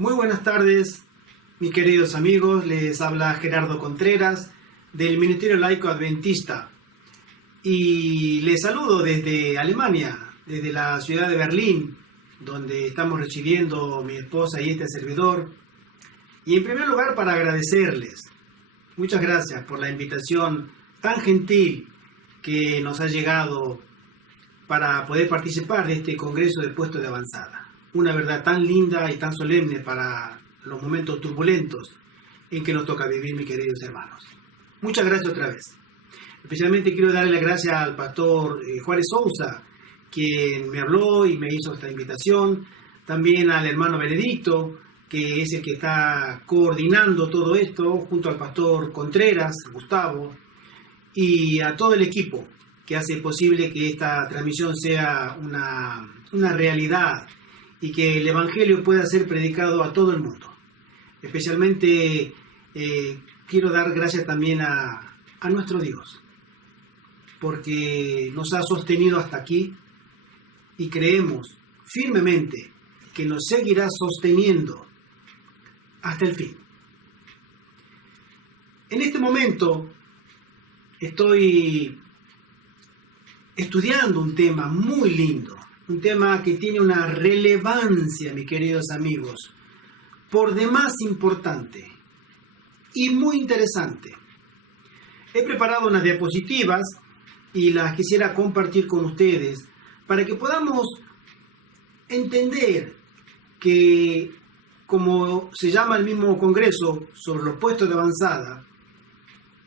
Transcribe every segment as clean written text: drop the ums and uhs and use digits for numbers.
Muy buenas tardes, mis queridos amigos. Les habla Gerardo Contreras del Ministerio Laico Adventista y les saludo desde Alemania, desde la ciudad de Berlín, donde estamos recibiendo mi esposa y este servidor. Y en primer lugar, para agradecerles, muchas gracias por la invitación tan gentil que nos ha llegado para poder participar de este Congreso de Puestos de Avanzada. Una verdad tan linda y tan solemne para los momentos turbulentos en que nos toca vivir, mis queridos hermanos. Muchas gracias otra vez. Especialmente quiero darle las gracias al pastor Juárez Sousa, quien me habló y me hizo esta invitación. También al hermano Benedicto, que es el que está coordinando todo esto, junto al pastor Contreras, Gustavo, y a todo el equipo que hace posible que esta transmisión sea una realidad y que el Evangelio pueda ser predicado a todo el mundo. Especialmente quiero dar gracias también a nuestro Dios, porque nos ha sostenido hasta aquí y creemos firmemente que nos seguirá sosteniendo hasta el fin. En este momento estoy estudiando un tema muy lindo, un tema que tiene una relevancia, mis queridos amigos, por demás importante y muy interesante. He preparado unas diapositivas y las quisiera compartir con ustedes para que podamos entender que, como se llama el mismo Congreso sobre los puestos de avanzada,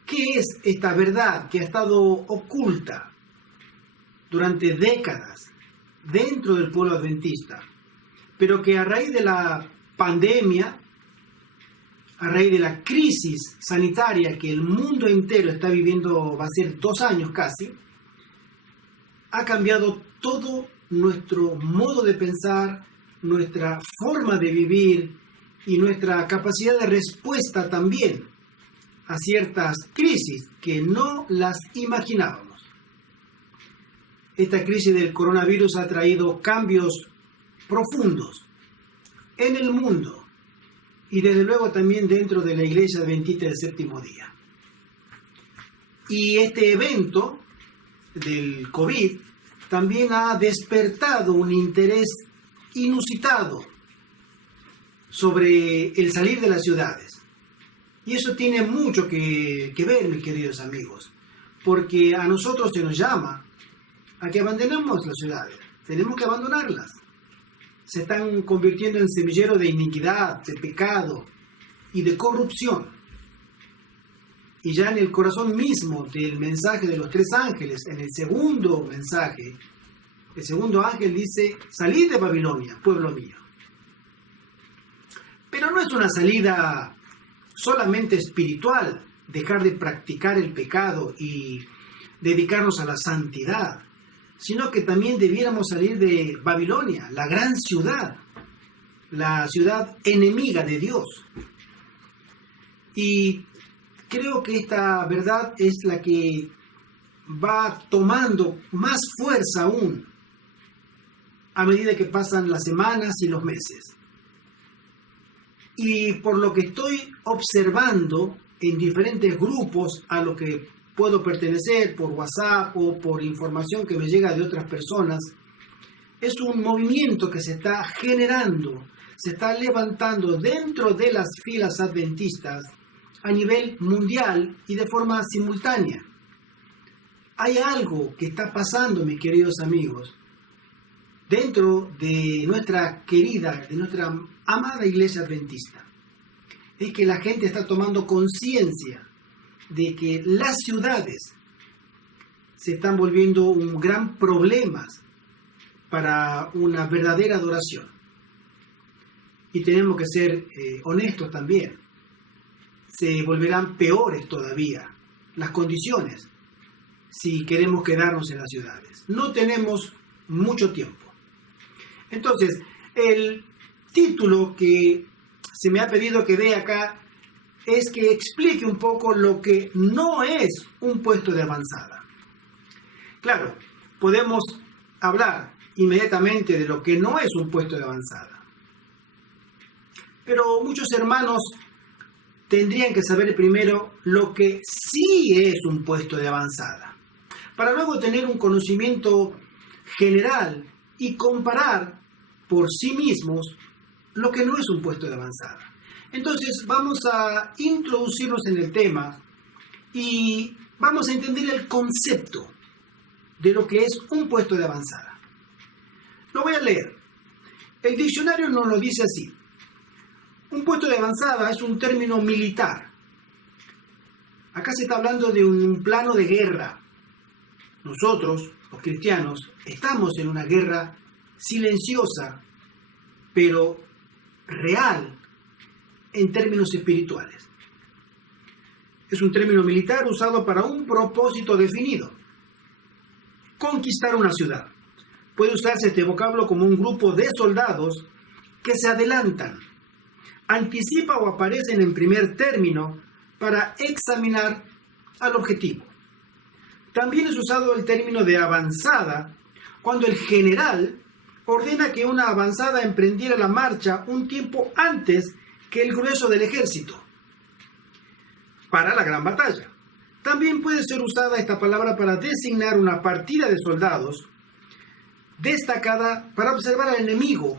¿qué es esta verdad que ha estado oculta durante décadas dentro del pueblo adventista, pero que a raíz de la pandemia, a raíz de la crisis sanitaria que el mundo entero está viviendo, va a ser 2 años casi, ha cambiado todo nuestro modo de pensar, nuestra forma de vivir y nuestra capacidad de respuesta también a ciertas crisis que no las imaginábamos. Esta crisis del coronavirus ha traído cambios profundos en el mundo y desde luego también dentro de la Iglesia Adventista del Séptimo Día. Y este evento del COVID también ha despertado un interés inusitado sobre el salir de las ciudades. Y eso tiene mucho que ver, mis queridos amigos, porque a nosotros se nos llama a que abandonemos las ciudades. Tenemos que abandonarlas. Se están convirtiendo en semillero de iniquidad, de pecado y de corrupción. Y ya en el corazón mismo del mensaje de los 3 ángeles, en el segundo mensaje, el segundo ángel dice: salid de Babilonia, pueblo mío. Pero no es una salida solamente espiritual, dejar de practicar el pecado y dedicarnos a la santidad, sino que también debiéramos salir de Babilonia, la gran ciudad, la ciudad enemiga de Dios. Y creo que esta verdad es la que va tomando más fuerza aún a medida que pasan las semanas y los meses. Y por lo que estoy observando en diferentes grupos a los que puedo pertenecer por WhatsApp o por información que me llega de otras personas, es un movimiento que se está generando, se está levantando dentro de las filas adventistas a nivel mundial y de forma simultánea. Hay algo que está pasando, mis queridos amigos, dentro de nuestra querida, de nuestra amada Iglesia Adventista. Es que la gente está tomando conciencia de que las ciudades se están volviendo un gran problema para una verdadera adoración. Y tenemos que ser honestos también. Se volverán peores todavía las condiciones si queremos quedarnos en las ciudades. No tenemos mucho tiempo. Entonces, el título que se me ha pedido que dé acá es que explique un poco lo que no es un puesto de avanzada. Claro, podemos hablar inmediatamente de lo que no es un puesto de avanzada. Pero muchos hermanos tendrían que saber primero lo que sí es un puesto de avanzada, para luego tener un conocimiento general y comparar por sí mismos lo que no es un puesto de avanzada. Entonces vamos a introducirnos en el tema y vamos a entender el concepto de lo que es un puesto de avanzada. Lo voy a leer. El diccionario nos lo dice así. Un puesto de avanzada es un término militar. Acá se está hablando de un plano de guerra. Nosotros, los cristianos, estamos en una guerra silenciosa, pero real en términos espirituales. Es un término militar usado para un propósito definido. Conquistar una ciudad. Puede usarse este vocablo como un grupo de soldados que se adelantan, anticipa o aparecen en primer término para examinar al objetivo. También es usado el término de avanzada cuando el general ordena que una avanzada emprendiera la marcha un tiempo antes que el grueso del ejército para la gran batalla. También puede ser usada esta palabra para designar una partida de soldados destacada para observar al enemigo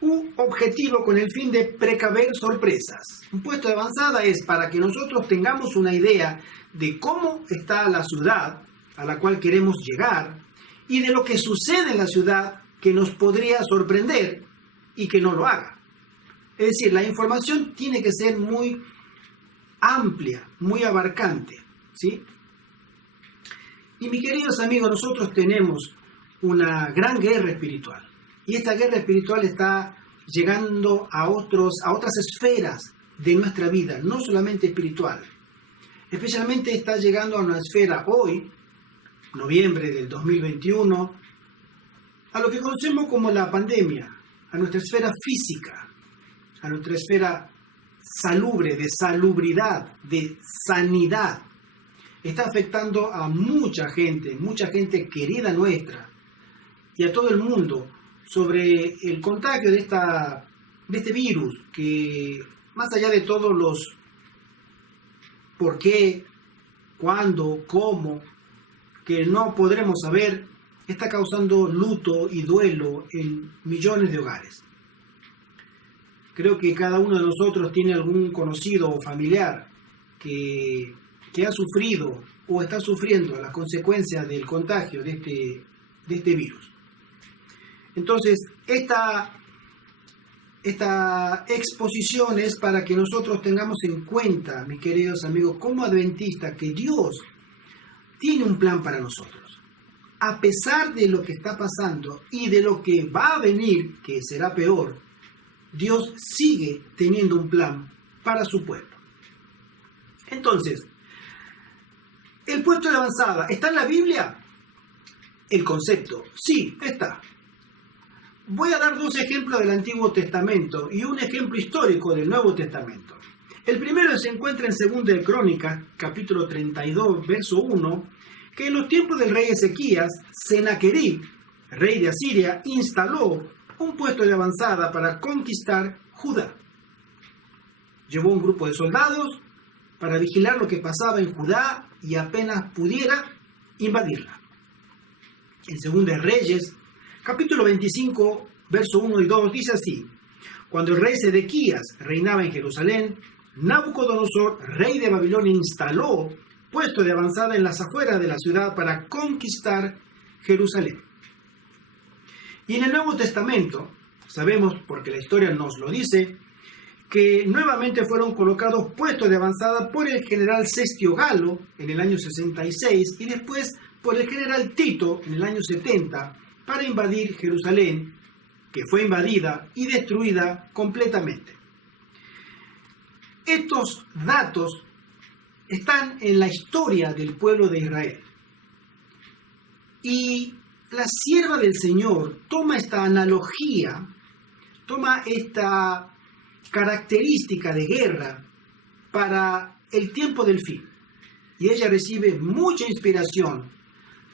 u objetivo con el fin de precaver sorpresas. Un puesto de avanzada es para que nosotros tengamos una idea de cómo está la ciudad a la cual queremos llegar y de lo que sucede en la ciudad que nos podría sorprender y que no lo haga. Es decir, la información tiene que ser muy amplia, muy abarcante, ¿sí? Y mis queridos amigos, nosotros tenemos una gran guerra espiritual. Y esta guerra espiritual está llegando a otras esferas de nuestra vida, no solamente espiritual. Especialmente está llegando a una esfera hoy, noviembre del 2021, a lo que conocemos como la pandemia, a nuestra esfera física, a nuestra esfera salubre, de salubridad, de sanidad. Está afectando a mucha gente querida nuestra, y a todo el mundo, sobre el contagio de este virus, que más allá de todos los por qué, cuándo, cómo, que no podremos saber, está causando luto y duelo en millones de hogares. Creo que cada uno de nosotros tiene algún conocido o familiar que ha sufrido o está sufriendo las consecuencias del contagio de este virus. Entonces, esta exposición es para que nosotros tengamos en cuenta, mis queridos amigos, como adventistas, que Dios tiene un plan para nosotros. A pesar de lo que está pasando y de lo que va a venir, que será peor, Dios sigue teniendo un plan para su pueblo. Entonces, ¿el puesto de avanzada está en la Biblia? El concepto, sí, está. Voy a dar dos ejemplos del Antiguo Testamento y un ejemplo histórico del Nuevo Testamento. El primero se encuentra en 2 de Crónicas, capítulo 32, verso 1, que en los tiempos del rey Ezequías, Senaquerib, rey de Asiria, instaló un puesto de avanzada para conquistar Judá. Llevó un grupo de soldados para vigilar lo que pasaba en Judá y apenas pudiera invadirla. En 2 de Reyes, capítulo 25, verso 1 y 2, dice así: Cuando el rey Sedequías reinaba en Jerusalén, Nabucodonosor, rey de Babilonia, instaló puesto de avanzada en las afueras de la ciudad para conquistar Jerusalén. Y en el Nuevo Testamento, sabemos, porque la historia nos lo dice, que nuevamente fueron colocados puestos de avanzada por el general Cestio Galo en el año 66 y después por el general Tito en el año 70 para invadir Jerusalén, que fue invadida y destruida completamente. Estos datos están en la historia del pueblo de Israel. Y la sierva del Señor toma esta analogía, toma esta característica de guerra para el tiempo del fin. Y ella recibe mucha inspiración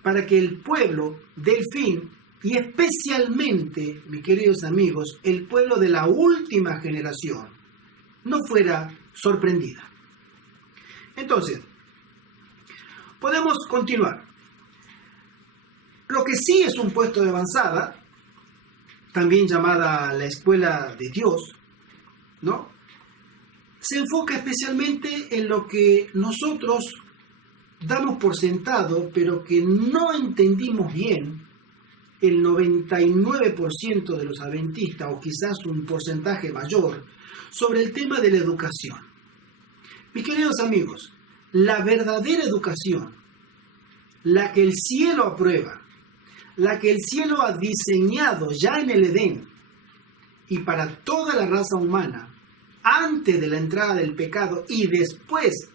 para que el pueblo del fin y especialmente, mis queridos amigos, el pueblo de la última generación no fuera sorprendida. Entonces, podemos continuar. Lo que sí es un puesto de avanzada, también llamada la escuela de Dios, ¿no? Se enfoca especialmente en lo que nosotros damos por sentado, pero que no entendimos bien el 99% de los adventistas, o quizás un porcentaje mayor, sobre el tema de la educación. Mis queridos amigos, la verdadera educación, la que el cielo aprueba, la que el cielo ha diseñado ya en el Edén y para toda la raza humana, antes de la entrada del pecado y después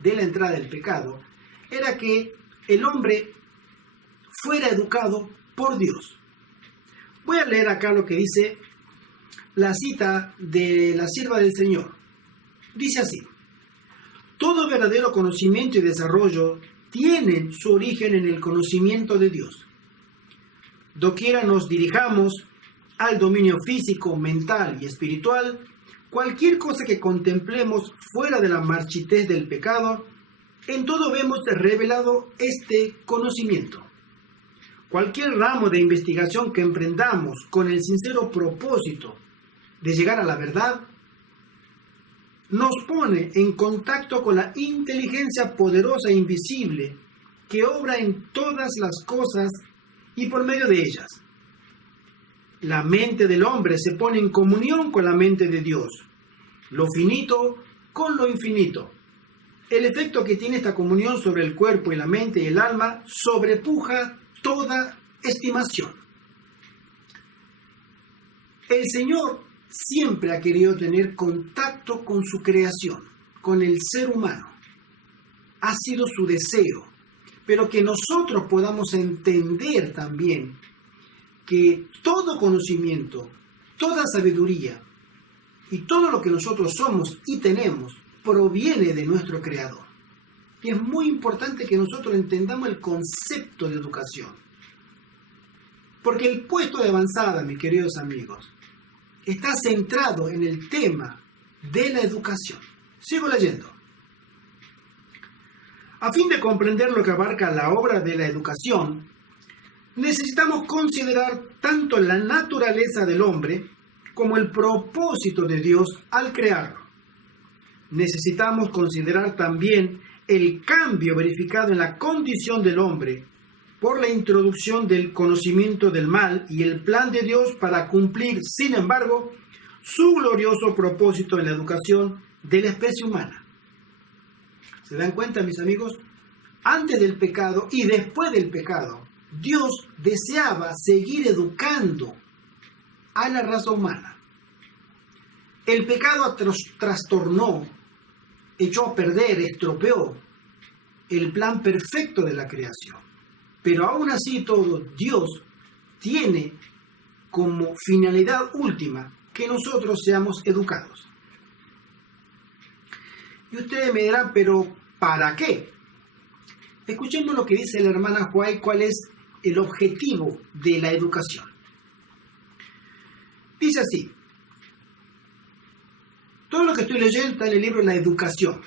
de la entrada del pecado, era que el hombre fuera educado por Dios. Voy a leer acá lo que dice la cita de la sierva del Señor. Dice así: todo verdadero conocimiento y desarrollo tienen su origen en el conocimiento de Dios. Doquiera nos dirijamos al dominio físico, mental y espiritual, cualquier cosa que contemplemos fuera de la marchitez del pecado, en todo vemos revelado este conocimiento. Cualquier ramo de investigación que emprendamos con el sincero propósito de llegar a la verdad, nos pone en contacto con la inteligencia poderosa e invisible que obra en todas las cosas y por medio de ellas. La mente del hombre se pone en comunión con la mente de Dios, lo finito con lo infinito. El efecto que tiene esta comunión sobre el cuerpo y la mente y el alma sobrepuja toda estimación. El Señor siempre ha querido tener contacto con su creación, con el ser humano. Ha sido su deseo, pero que nosotros podamos entender también que todo conocimiento, toda sabiduría y todo lo que nosotros somos y tenemos proviene de nuestro Creador. Y es muy importante que nosotros entendamos el concepto de educación. Porque el puesto de avanzada, mis queridos amigos, está centrado en el tema de la educación. Sigo leyendo. A fin de comprender lo que abarca la obra de la educación, necesitamos considerar tanto la naturaleza del hombre como el propósito de Dios al crearlo. Necesitamos considerar también el cambio verificado en la condición del hombre por la introducción del conocimiento del mal y el plan de Dios para cumplir, sin embargo, su glorioso propósito en la educación de la especie humana. ¿Se dan cuenta, mis amigos? Antes del pecado y después del pecado, Dios deseaba seguir educando a la raza humana. El pecado trastornó, echó a perder, estropeó el plan perfecto de la creación. Pero aún así todo, Dios tiene como finalidad última que nosotros seamos educados. Y ustedes me dirán, pero ¿para qué? Escuchemos lo que dice la hermana White, cuál es el objetivo de la educación. Dice así: todo lo que estoy leyendo está en el libro La Educación,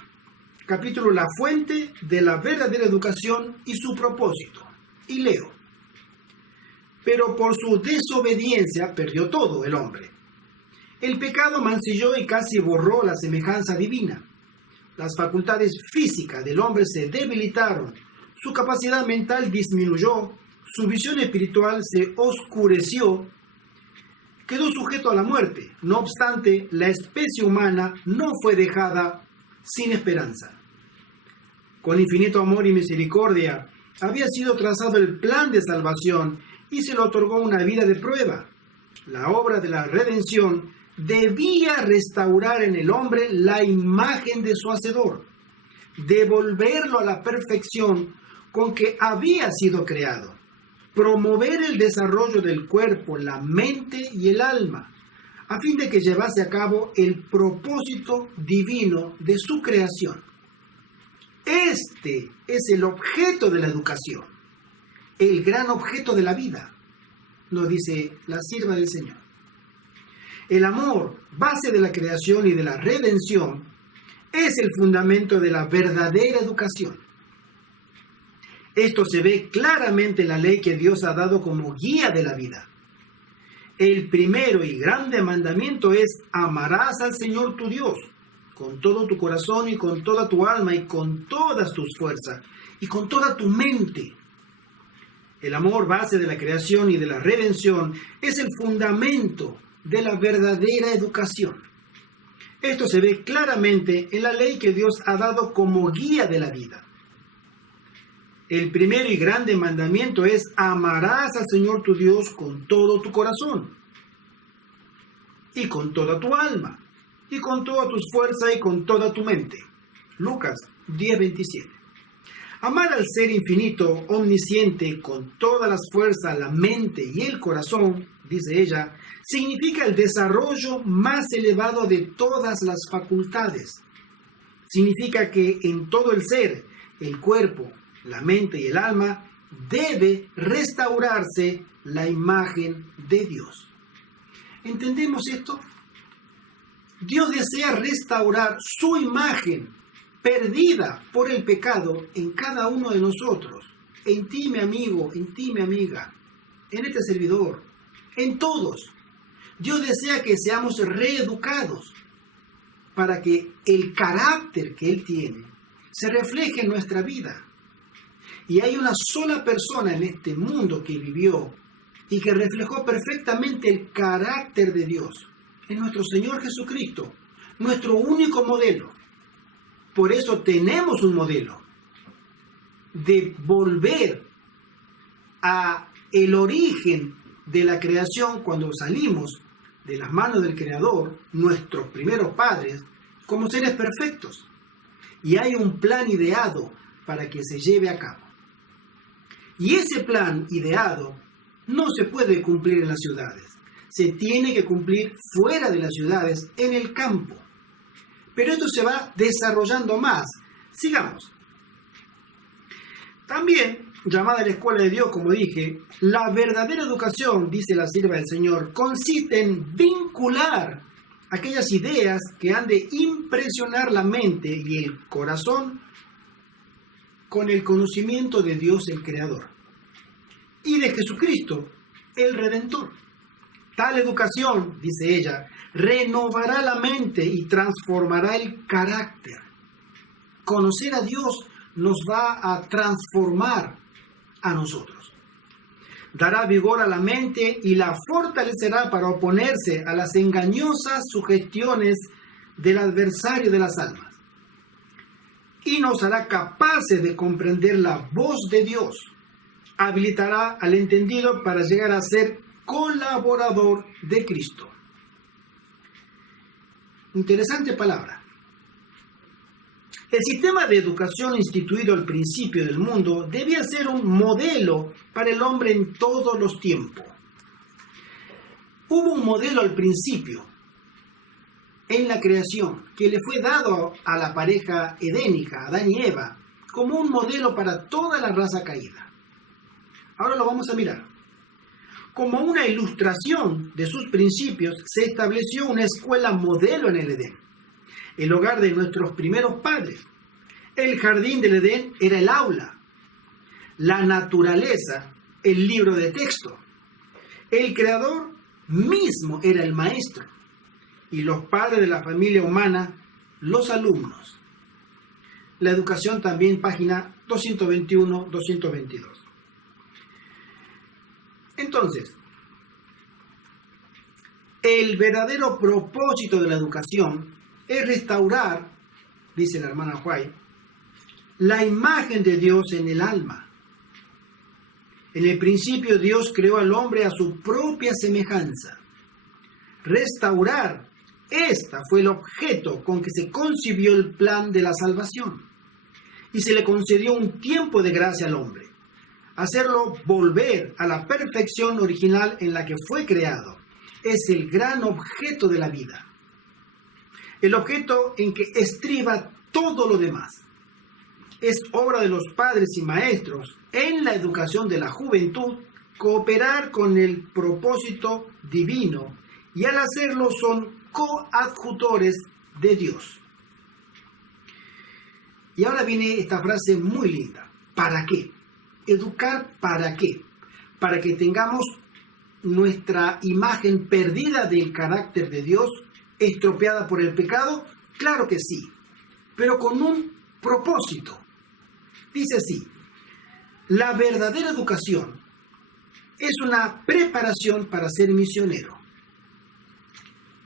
capítulo La fuente de la verdadera educación y su propósito. Y leo: pero por su desobediencia perdió todo el hombre. El pecado mancilló y casi borró la semejanza divina. Las facultades físicas del hombre se debilitaron, su capacidad mental disminuyó, su visión espiritual se oscureció, quedó sujeto a la muerte. No obstante, la especie humana no fue dejada sin esperanza. Con infinito amor y misericordia, había sido trazado el plan de salvación y se le otorgó una vida de prueba. La obra de la redención debía restaurar en el hombre la imagen de su Hacedor, devolverlo a la perfección con que había sido creado, promover el desarrollo del cuerpo, la mente y el alma, a fin de que llevase a cabo el propósito divino de su creación. Este es el objeto de la educación, el gran objeto de la vida. nos dice la sierva del Señor. El amor, base de la creación y de la redención, es el fundamento de la verdadera educación. Esto se ve claramente en la ley que Dios ha dado como guía de la vida. El primero y grande mandamiento es: amarás al Señor tu Dios con todo tu corazón y con toda tu alma y con todas tus fuerzas y con toda tu mente. El amor, base de la creación y de la redención, es el fundamento de la verdadera educación. Esto se ve claramente en la ley que Dios ha dado como guía de la vida. El primero y grande mandamiento es: amarás al Señor tu Dios con todo tu corazón, y con toda tu alma, y con toda tu fuerza, y con toda tu mente. Lucas 10:27. Amar al Ser infinito, omnisciente, con todas las fuerzas, la mente y el corazón, dice ella, significa el desarrollo más elevado de todas las facultades. Significa que en todo el ser, el cuerpo, la mente y el alma, debe restaurarse la imagen de Dios. ¿Entendemos esto? Dios desea restaurar su imagen perdida por el pecado en cada uno de nosotros, en ti, mi amigo, en ti, mi amiga, en este servidor, en todos. Dios desea que seamos reeducados para que el carácter que Él tiene se refleje en nuestra vida. Y hay una sola persona en este mundo que vivió y que reflejó perfectamente el carácter de Dios. Es nuestro Señor Jesucristo, nuestro único modelo. Por eso tenemos un modelo de volver a el origen de la creación cuando salimos de las manos del Creador, nuestros primeros padres, como seres perfectos. Y hay un plan ideado para que se lleve a cabo. Y ese plan ideado no se puede cumplir en las ciudades. Se tiene que cumplir fuera de las ciudades, en el campo. Pero esto se va desarrollando más. Sigamos. También, llamada a la escuela de Dios, como dije, la verdadera educación, dice la sierva del Señor, consiste en vincular aquellas ideas que han de impresionar la mente y el corazón con el conocimiento de Dios el Creador y de Jesucristo el Redentor. Tal educación, dice ella, renovará la mente y transformará el carácter. Conocer a Dios nos va a transformar a nosotros. Dará vigor a la mente y la fortalecerá para oponerse a las engañosas sugestiones del adversario de las almas. Y nos hará capaces de comprender la voz de Dios. Habilitará al entendido para llegar a ser colaborador de Cristo. Interesante palabra. El sistema de educación instituido al principio del mundo debía ser un modelo para el hombre en todos los tiempos. Hubo un modelo al principio, en la creación, que le fue dado a la pareja edénica, Adán y Eva, como un modelo para toda la raza caída. Ahora lo vamos a mirar. Como una ilustración de sus principios, se estableció una escuela modelo en el Edén, el hogar de nuestros primeros padres. El jardín del Edén era el aula, la naturaleza, el libro de texto. El Creador mismo era el maestro y los padres de la familia humana, los alumnos. La educación también, página 221-222. Entonces, el verdadero propósito de la educación es restaurar, dice la hermana White, la imagen de Dios en el alma. En el principio Dios creó al hombre a su propia semejanza. Restaurar, esta fue el objeto con que se concibió el plan de la salvación. Y se le concedió un tiempo de gracia al hombre. Hacerlo volver a la perfección original en la que fue creado es el gran objeto de la vida. El objeto en que estriba todo lo demás. Es obra de los padres y maestros en la educación de la juventud cooperar con el propósito divino y al hacerlo son coadjutores de Dios. Y ahora viene esta frase muy linda. ¿Para qué? ¿Educar para qué? Para que tengamos nuestra imagen perdida del carácter de Dios, estropeada por el pecado. Claro que sí, pero con un propósito. Dice así: la verdadera educación es una preparación para ser misionero.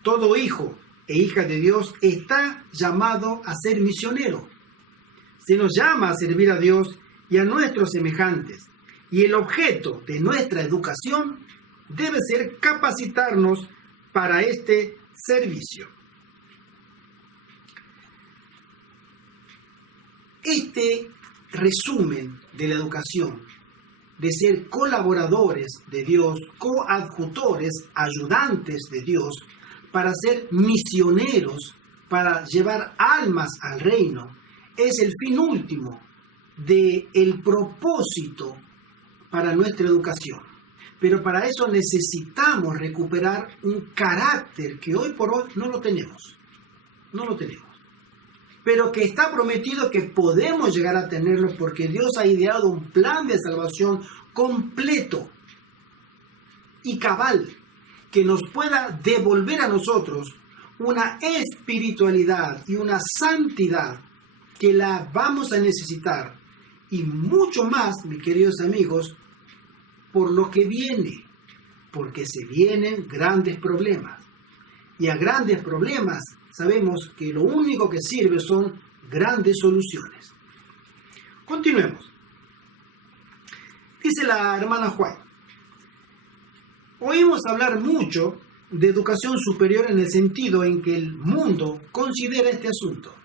Todo hijo e hija de Dios está llamado a ser misionero. Se nos llama a servir a Dios y a nuestros semejantes, y el objeto de nuestra educación debe ser capacitarnos para este servicio. Este resumen de la educación, de ser colaboradores de Dios, coadjutores, ayudantes de Dios, para ser misioneros, para llevar almas al reino, es el fin último del propósito para nuestra educación. Pero para eso necesitamos recuperar un carácter que hoy por hoy no lo tenemos. No lo tenemos. Pero que está prometido que podemos llegar a tenerlo porque Dios ha ideado un plan de salvación completo y cabal que nos pueda devolver a nosotros una espiritualidad y una santidad que la vamos a necesitar, y mucho más, mis queridos amigos, por lo que viene, porque se vienen grandes problemas. Y a grandes problemas sabemos que lo único que sirve son grandes soluciones. Continuemos. Dice la hermana White: oímos hablar mucho de educación superior en el sentido en que el mundo considera este asunto.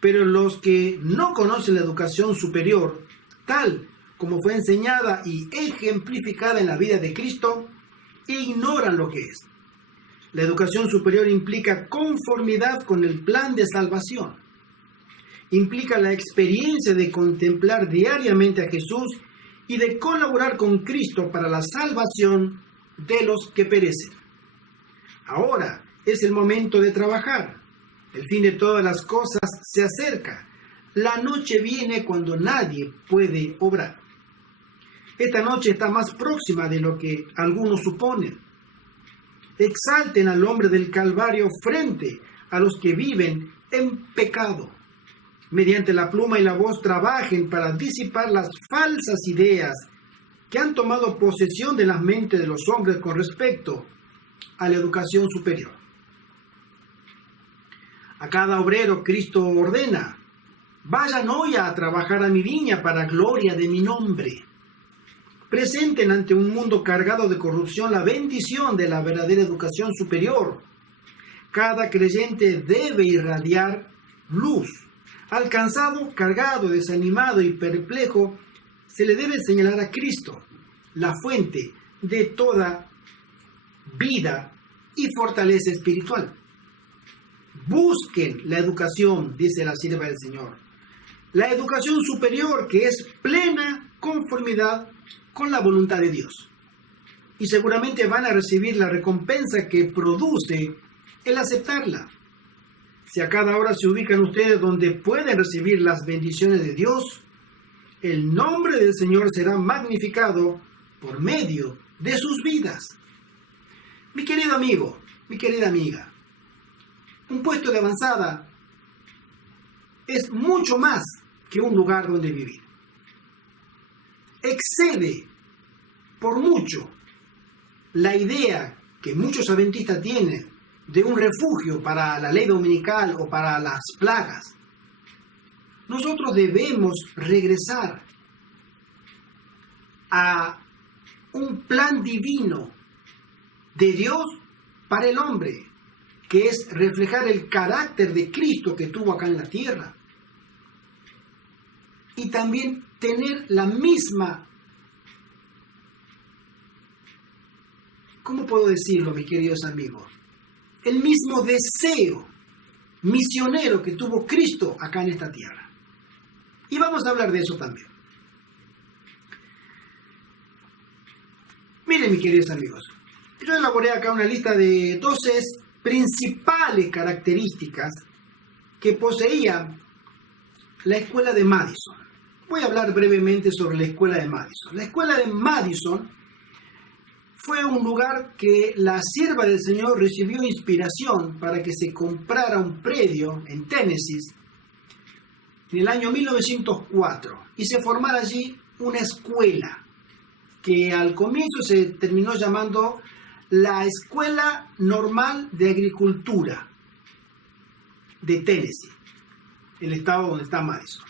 Pero los que no conocen la educación superior, tal como fue enseñada y ejemplificada en la vida de Cristo, ignoran lo que es. La educación superior implica conformidad con el plan de salvación. Implica la experiencia de contemplar diariamente a Jesús y de colaborar con Cristo para la salvación de los que perecen. Ahora es el momento de trabajar. El fin de todas las cosas se acerca. La noche viene cuando nadie puede obrar. Esta noche está más próxima de lo que algunos suponen. Exalten al hombre del Calvario frente a los que viven en pecado. Mediante la pluma y la voz trabajen para disipar las falsas ideas que han tomado posesión de las mentes de los hombres con respecto a la educación superior. A cada obrero Cristo ordena: vayan hoy a trabajar a mi viña para gloria de mi nombre. Presenten ante un mundo cargado de corrupción la bendición de la verdadera educación superior. Cada creyente debe irradiar luz. Al cansado, cargado, desanimado y perplejo, se le debe señalar a Cristo, la fuente de toda vida y fortaleza espiritual. Busquen la educación, dice la sierva del Señor. La educación superior que es plena conformidad con la voluntad de Dios. Y seguramente van a recibir la recompensa que produce el aceptarla. Si a cada hora se ubican ustedes donde pueden recibir las bendiciones de Dios, el nombre del Señor será magnificado por medio de sus vidas. Mi querido amigo, mi querida amiga, un puesto de avanzada es mucho más que un lugar donde vivir. Excede por mucho la idea que muchos adventistas tienen de un refugio para la ley dominical o para las plagas. Nosotros debemos regresar a un plan divino de Dios para el hombre, que es reflejar el carácter de Cristo que tuvo acá en la tierra. Y también tener la misma, ¿cómo puedo decirlo, mis queridos amigos? El mismo deseo misionero que tuvo Cristo acá en esta tierra. Y vamos a hablar de eso también. Miren, mis queridos amigos, yo elaboré acá una lista de 12 principales características que poseía la escuela de Madison. Voy a hablar brevemente sobre la escuela de Madison. La escuela de Madison fue un lugar que la sierva del Señor recibió inspiración para que se comprara un predio en Tennessee en el año 1904 y se formara allí una escuela que al comienzo se terminó llamando la Escuela Normal de Agricultura de Tennessee, el estado donde está Madison.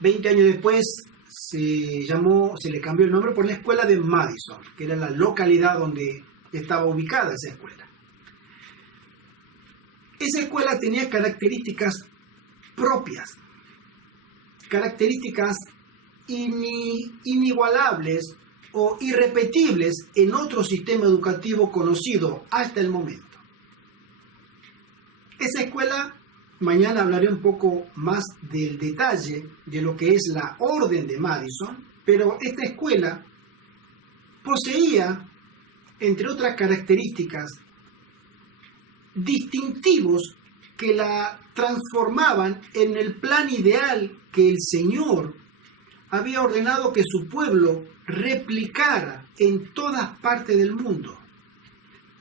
20 años después se le cambió el nombre por la Escuela de Madison, que era la localidad donde estaba ubicada esa escuela. Esa escuela tenía características propias, características inigualables o irrepetibles en otro sistema educativo conocido hasta el momento. Esa escuela, mañana hablaré un poco más del detalle de lo que es la Orden de Madison, pero esta escuela poseía, entre otras características, distintivos que la transformaban en el plan ideal que el Señor había ordenado que su pueblo replicara en todas partes del mundo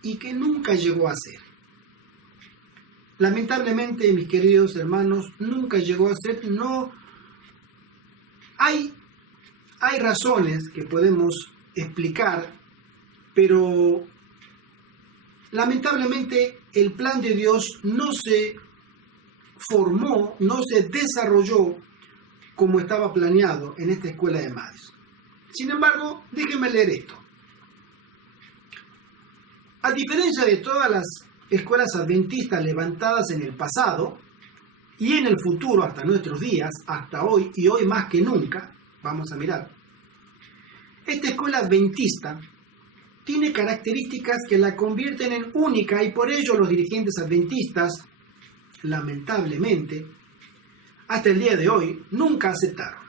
y que nunca llegó a ser. Lamentablemente, mis queridos hermanos, nunca llegó a ser. No hay razones que podemos explicar, pero lamentablemente el plan de Dios no se formó, no se desarrolló como estaba planeado en esta escuela de Madison. Sin embargo, déjenme leer esto. A diferencia de todas las escuelas adventistas levantadas en el pasado y en el futuro hasta nuestros días, hasta hoy y hoy más que nunca, vamos a mirar, esta escuela adventista tiene características que la convierten en única y por ello los dirigentes adventistas, lamentablemente, hasta el día de hoy, nunca aceptaron,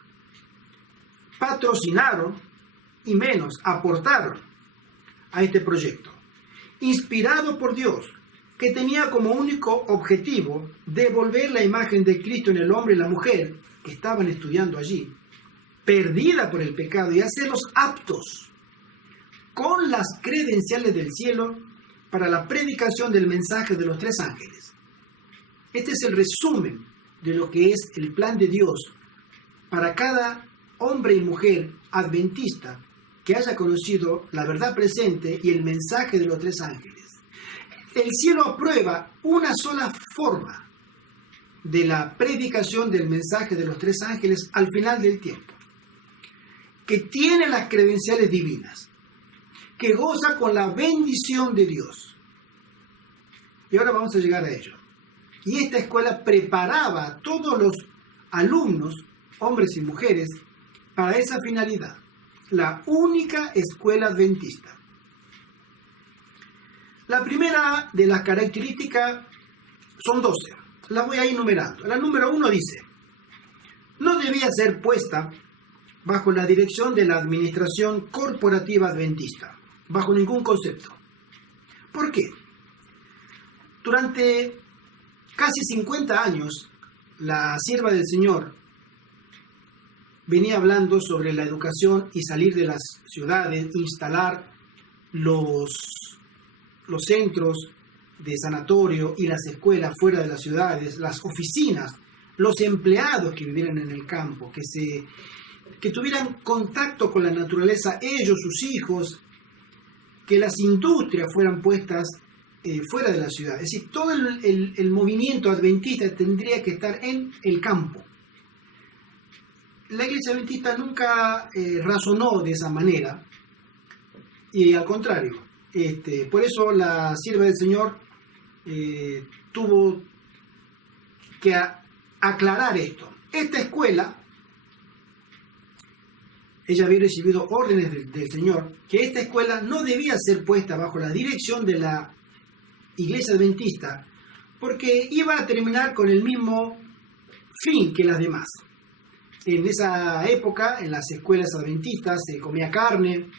patrocinaron y menos aportaron a este proyecto, inspirado por Dios, que tenía como único objetivo devolver la imagen de Cristo en el hombre y la mujer que estaban estudiando allí, perdida por el pecado, y hacerlos aptos con las credenciales del cielo para la predicación del mensaje de los 3 ángeles. Este es el resumen de lo que es el plan de Dios para cada hombre y mujer adventista que haya conocido la verdad presente y el mensaje de los 3 ángeles. El cielo aprueba una sola forma de la predicación del mensaje de los 3 ángeles al final del tiempo, que tiene las credenciales divinas, que goza con la bendición de Dios. Y ahora vamos a llegar a ello. Y esta escuela preparaba a todos los alumnos, hombres y mujeres, para esa finalidad. La única escuela adventista. La primera de las características son 12. Las voy a ir numerando. La número 1 dice: no debía ser puesta bajo la dirección de la administración corporativa adventista, bajo ningún concepto. ¿Por qué? Durante casi 50 años, la sierva del Señor venía hablando sobre la educación y salir de las ciudades, instalar los centros de sanatorio y las escuelas fuera de las ciudades, las oficinas, los empleados que vivieran en el campo, que tuvieran contacto con la naturaleza, ellos, sus hijos, que las industrias fueran puestas fuera de la ciudad. Es decir, todo el movimiento adventista tendría que estar en el campo. La iglesia adventista nunca razonó de esa manera, y al contrario, por eso la sierva del Señor tuvo que aclarar esto. Esta escuela, ella había recibido órdenes del Señor, que esta escuela no debía ser puesta bajo la dirección de la iglesia adventista, porque iba a terminar con el mismo fin que las demás. En esa época, en las escuelas adventistas, se comía carne,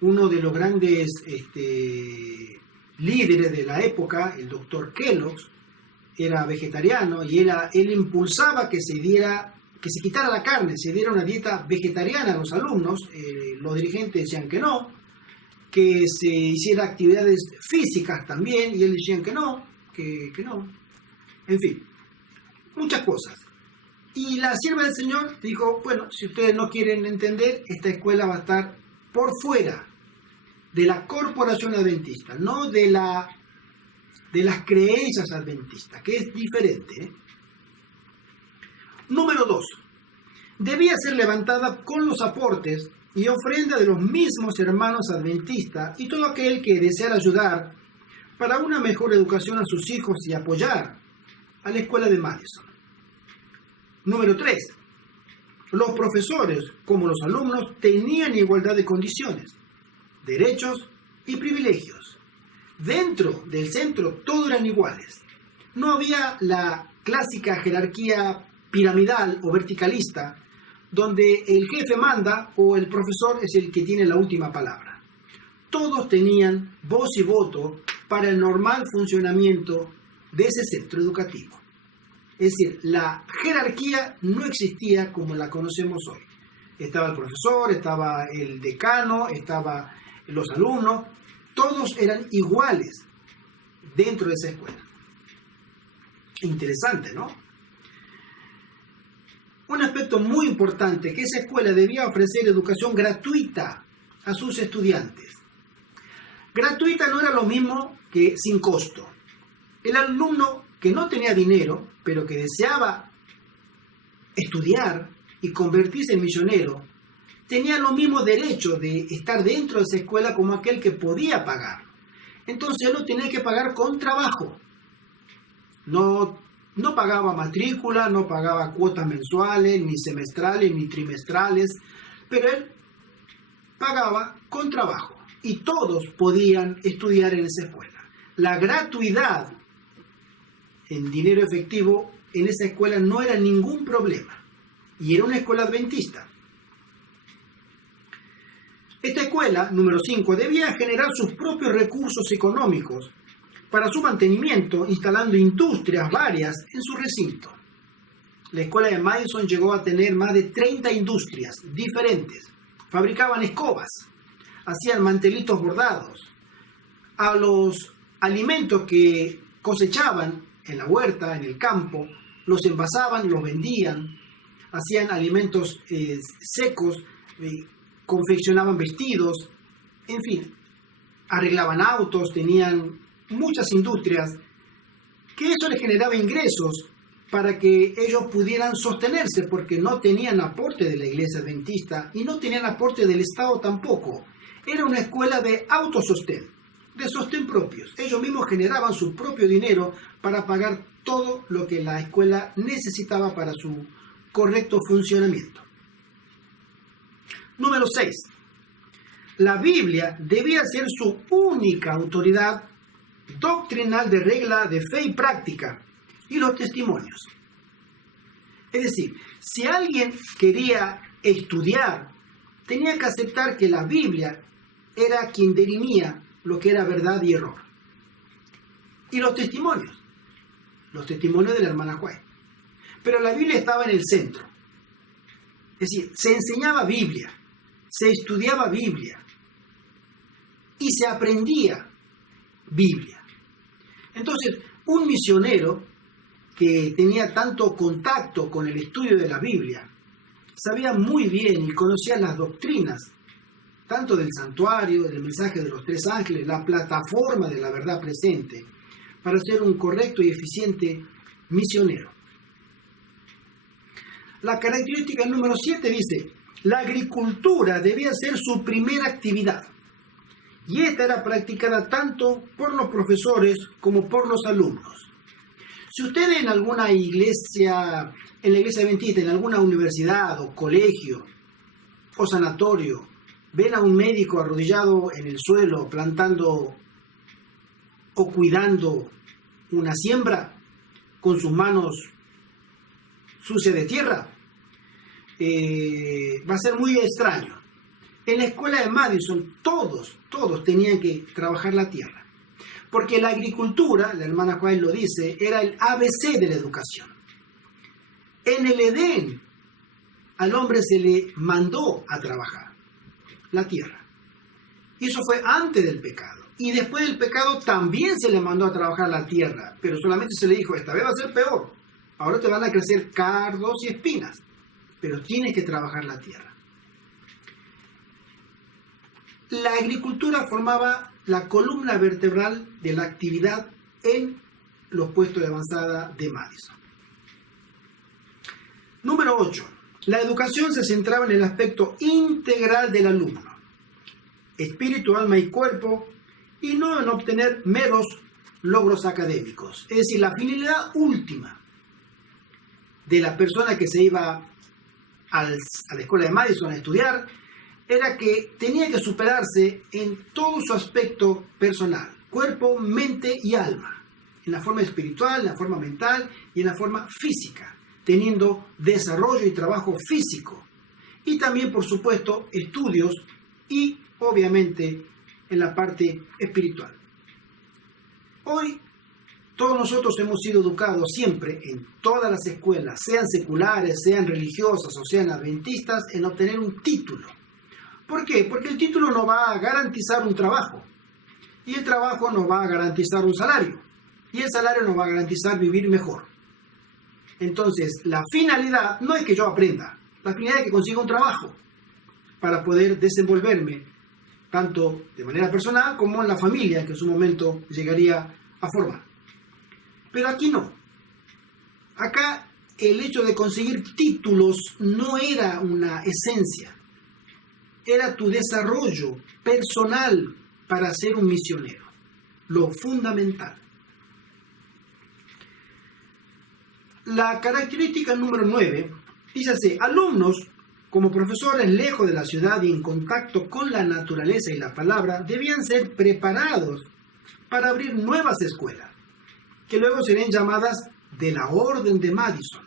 uno de los grandes líderes de la época, el doctor Kellogg, era vegetariano y él impulsaba que se quitara la carne, se diera una dieta vegetariana a los alumnos. Los dirigentes decían que no, que se hiciera actividades físicas también, y él decían que no, que no. En fin, muchas cosas. Y la sierva del Señor dijo, bueno, si ustedes no quieren entender, esta escuela va a estar por fuera de la corporación adventista, no de las creencias adventistas, que es diferente, ¿eh? Número 2. Debía ser levantada con los aportes y ofrenda de los mismos hermanos adventistas y todo aquel que deseara ayudar para una mejor educación a sus hijos y apoyar a la escuela de Madison. Número 3. Los profesores, como los alumnos, tenían igualdad de condiciones, derechos y privilegios. Dentro del centro todos eran iguales. No había la clásica jerarquía piramidal o verticalista, donde el jefe manda o el profesor es el que tiene la última palabra. Todos tenían voz y voto para el normal funcionamiento de ese centro educativo. Es decir, la jerarquía no existía como la conocemos hoy. Estaba el profesor, estaba el decano, estaban los alumnos, todos eran iguales dentro de esa escuela. Interesante, ¿no? Un aspecto muy importante, que esa escuela debía ofrecer educación gratuita a sus estudiantes. Gratuita no era lo mismo que sin costo. El alumno que no tenía dinero, pero que deseaba estudiar y convertirse en misionero, tenía los mismos derechos de estar dentro de esa escuela como aquel que podía pagar. Entonces él lo tenía que pagar con trabajo. No pagaba matrícula, no pagaba cuotas mensuales, ni semestrales, ni trimestrales, pero él pagaba con trabajo y todos podían estudiar en esa escuela. La gratuidad en dinero efectivo en esa escuela no era ningún problema y era una escuela adventista. Esta escuela, número 5, debía generar sus propios recursos económicos para su mantenimiento, instalando industrias varias en su recinto. La escuela de Madison llegó a tener más de 30 industrias diferentes. Fabricaban escobas, hacían mantelitos bordados. A los alimentos que cosechaban en la huerta, en el campo, los envasaban, los vendían, hacían alimentos secos, confeccionaban vestidos, en fin, arreglaban autos, tenían muchas industrias, que eso les generaba ingresos para que ellos pudieran sostenerse, porque no tenían aporte de la iglesia adventista y no tenían aporte del Estado tampoco. Era una escuela de autosostén, de sostén propios. Ellos mismos generaban su propio dinero para pagar todo lo que la escuela necesitaba para su correcto funcionamiento. Número 6. La Biblia debía ser su única autoridad doctrinal de regla de fe y práctica, y los testimonios. Es decir, si alguien quería estudiar, tenía que aceptar que la Biblia era quien dirimía lo que era verdad y error. Y los testimonios de la hermana White. Pero la Biblia estaba en el centro. Es decir, se enseñaba Biblia, se estudiaba Biblia y se aprendía Biblia. Entonces, un misionero que tenía tanto contacto con el estudio de la Biblia sabía muy bien y conocía las doctrinas, tanto del santuario, del mensaje de los tres ángeles, la plataforma de la verdad presente, para ser un correcto y eficiente misionero. La característica número 7 dice: la agricultura debía ser su primera actividad, y esta era practicada tanto por los profesores como por los alumnos. Si usted en alguna iglesia, en la iglesia adventista, en alguna universidad o colegio o sanatorio, ven a un médico arrodillado en el suelo plantando o cuidando una siembra con sus manos sucias de tierra, va a ser muy extraño. En la escuela de Madison todos tenían que trabajar la tierra. Porque la agricultura, la hermana White lo dice, era el ABC de la educación. En el Edén, al hombre se le mandó a trabajar la tierra. Y eso fue antes del pecado. Y después del pecado también se le mandó a trabajar la tierra. Pero solamente se le dijo, esta vez va a ser peor. Ahora te van a crecer cardos y espinas. Pero tienes que trabajar la tierra. La agricultura formaba la columna vertebral de la actividad en los puestos de avanzada de Madison. Número 8. La educación se centraba en el aspecto integral del alumno, espíritu, alma y cuerpo, y no en obtener meros logros académicos. Es decir, la finalidad última de la persona que se iba a la escuela de Madison a estudiar era que tenía que superarse en todo su aspecto personal, cuerpo, mente y alma, en la forma espiritual, en la forma mental y en la forma física, teniendo desarrollo y trabajo físico, y también, por supuesto, estudios y, obviamente, en la parte espiritual. Hoy, todos nosotros hemos sido educados siempre en todas las escuelas, sean seculares, sean religiosas o sean adventistas, en obtener un título. ¿Por qué? Porque el título no va a garantizar un trabajo, y el trabajo no va a garantizar un salario, y el salario no va a garantizar vivir mejor. Entonces, la finalidad no es que yo aprenda, la finalidad es que consiga un trabajo para poder desenvolverme, tanto de manera personal como en la familia que en su momento llegaría a formar. Pero aquí no. Acá el hecho de conseguir títulos no era una esencia. Era tu desarrollo personal para ser un misionero. Lo fundamental. La característica número 9 dice así: alumnos, como profesores lejos de la ciudad y en contacto con la naturaleza y la palabra, debían ser preparados para abrir nuevas escuelas, que luego serían llamadas de la Orden de Madison.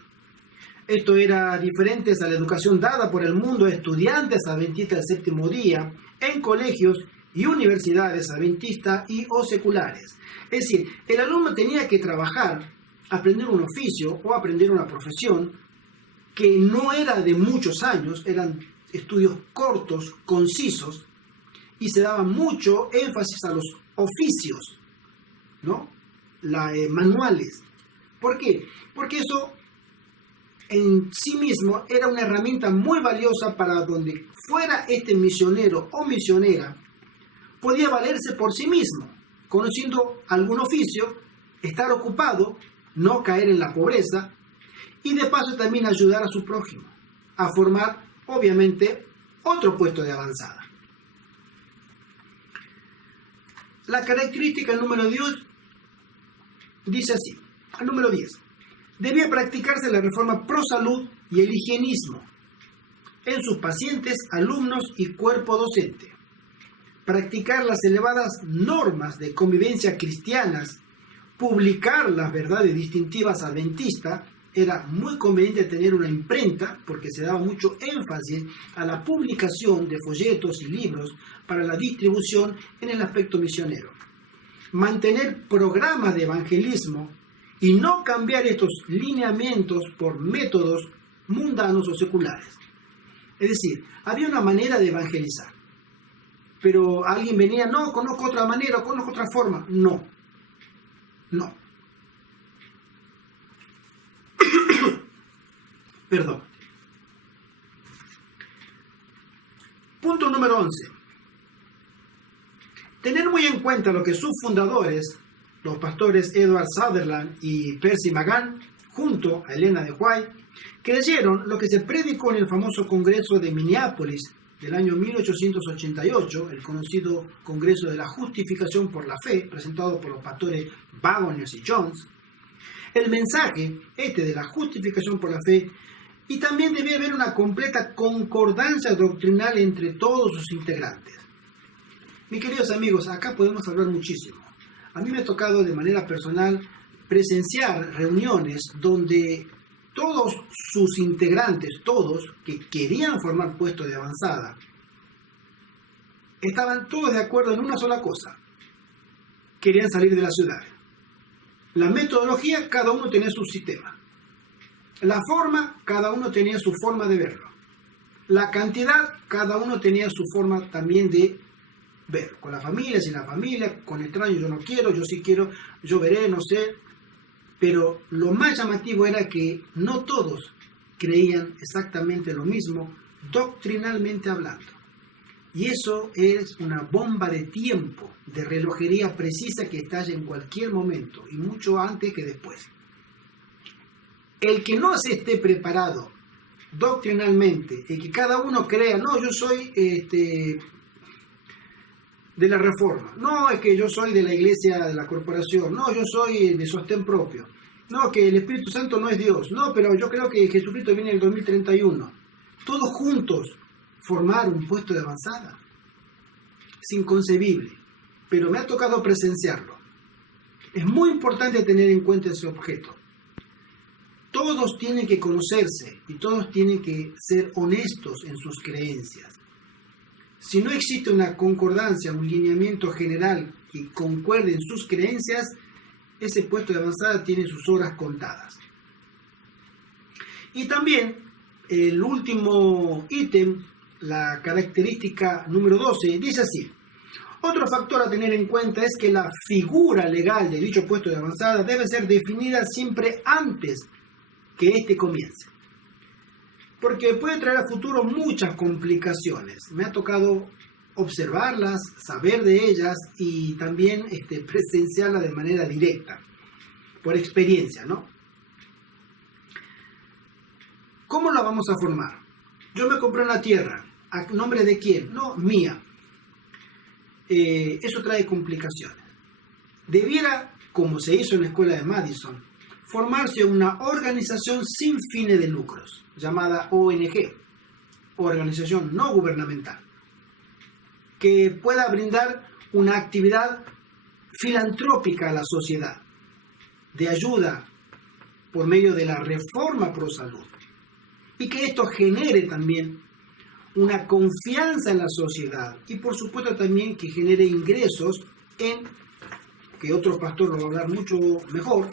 Esto era diferente a la educación dada por el mundo a estudiantes adventistas del séptimo día en colegios y universidades adventistas y o seculares. Es decir, el alumno tenía que trabajar, aprender un oficio o aprender una profesión que no era de muchos años, eran estudios cortos, concisos, y se daba mucho énfasis a los oficios, ¿no? Manuales. ¿Por qué? Porque eso en sí mismo era una herramienta muy valiosa para donde fuera este misionero o misionera, podía valerse por sí mismo, conociendo algún oficio, estar ocupado, no caer en la pobreza, y de paso también ayudar a su prójimo a formar, obviamente, otro puesto de avanzada. La característica número 10 dice así, al número 10. Debía practicarse la reforma pro salud y el higienismo en sus pacientes, alumnos y cuerpo docente. Practicar las elevadas normas de convivencia cristianas, publicar las verdades distintivas adventistas. Era muy conveniente tener una imprenta porque se daba mucho énfasis a la publicación de folletos y libros para la distribución en el aspecto misionero. Mantener programas de evangelismo y no cambiar estos lineamientos por métodos mundanos o seculares. Es decir, había una manera de evangelizar, pero alguien venía, no, conozco otra manera, conozco otra forma. No. Perdón. Punto número 11. Tener muy en cuenta lo que sus fundadores, los pastores Edward Sutherland y Percy Magan, junto a Elena de White, creyeron lo que se predicó en el famoso Congreso de Minneapolis del año 1888, el conocido Congreso de la Justificación por la Fe, presentado por los pastores Waggoners y Jones. El mensaje de la justificación por la fe, y también debía haber una completa concordancia doctrinal entre todos sus integrantes. Mis queridos amigos, acá podemos hablar muchísimo. A mí me ha tocado de manera personal presenciar reuniones donde todos sus integrantes, todos que querían formar puestos de avanzada, estaban todos de acuerdo en una sola cosa: querían salir de la ciudad. La metodología, cada uno tenía su sistema. La forma, cada uno tenía su forma de verlo. La cantidad, cada uno tenía su forma también de ver. Con la familia, sin la familia, con extraños yo no quiero, yo sí quiero, yo veré, no sé. Pero lo más llamativo era que no todos creían exactamente lo mismo, doctrinalmente hablando. Y eso es una bomba de tiempo, de relojería precisa que estalla en cualquier momento, y mucho antes que después. El que no se esté preparado doctrinalmente, el que cada uno crea, no, yo soy de la Reforma, no, es que yo soy de la Iglesia de la Corporación, no, yo soy de sostén propio, no, que el Espíritu Santo no es Dios, no, pero yo creo que Jesucristo viene en el 2031. Todos juntos formar un puesto de avanzada. Es inconcebible, pero me ha tocado presenciarlo. Es muy importante tener en cuenta ese objeto. Todos tienen que conocerse y todos tienen que ser honestos en sus creencias. Si no existe una concordancia, un lineamiento general que concuerde en sus creencias, ese puesto de avanzada tiene sus horas contadas. Y también el último ítem, la característica número 12, dice así: otro factor a tener en cuenta es que la figura legal de dicho puesto de avanzada debe ser definida siempre antes que éste comience, porque puede traer a futuro muchas complicaciones. Me ha tocado observarlas, saber de ellas y también presenciarlas de manera directa, por experiencia, ¿no? ¿Cómo la vamos a formar? Yo me compré una tierra, ¿a nombre de quién? No, mía. Eso trae complicaciones. Debiera, como se hizo en la escuela de Madison, formarse una organización sin fines de lucros, llamada ONG, Organización No Gubernamental, que pueda brindar una actividad filantrópica a la sociedad, de ayuda por medio de la reforma pro salud, y que esto genere también una confianza en la sociedad y por supuesto también que genere ingresos en, que otro pastor lo va a hablar mucho mejor,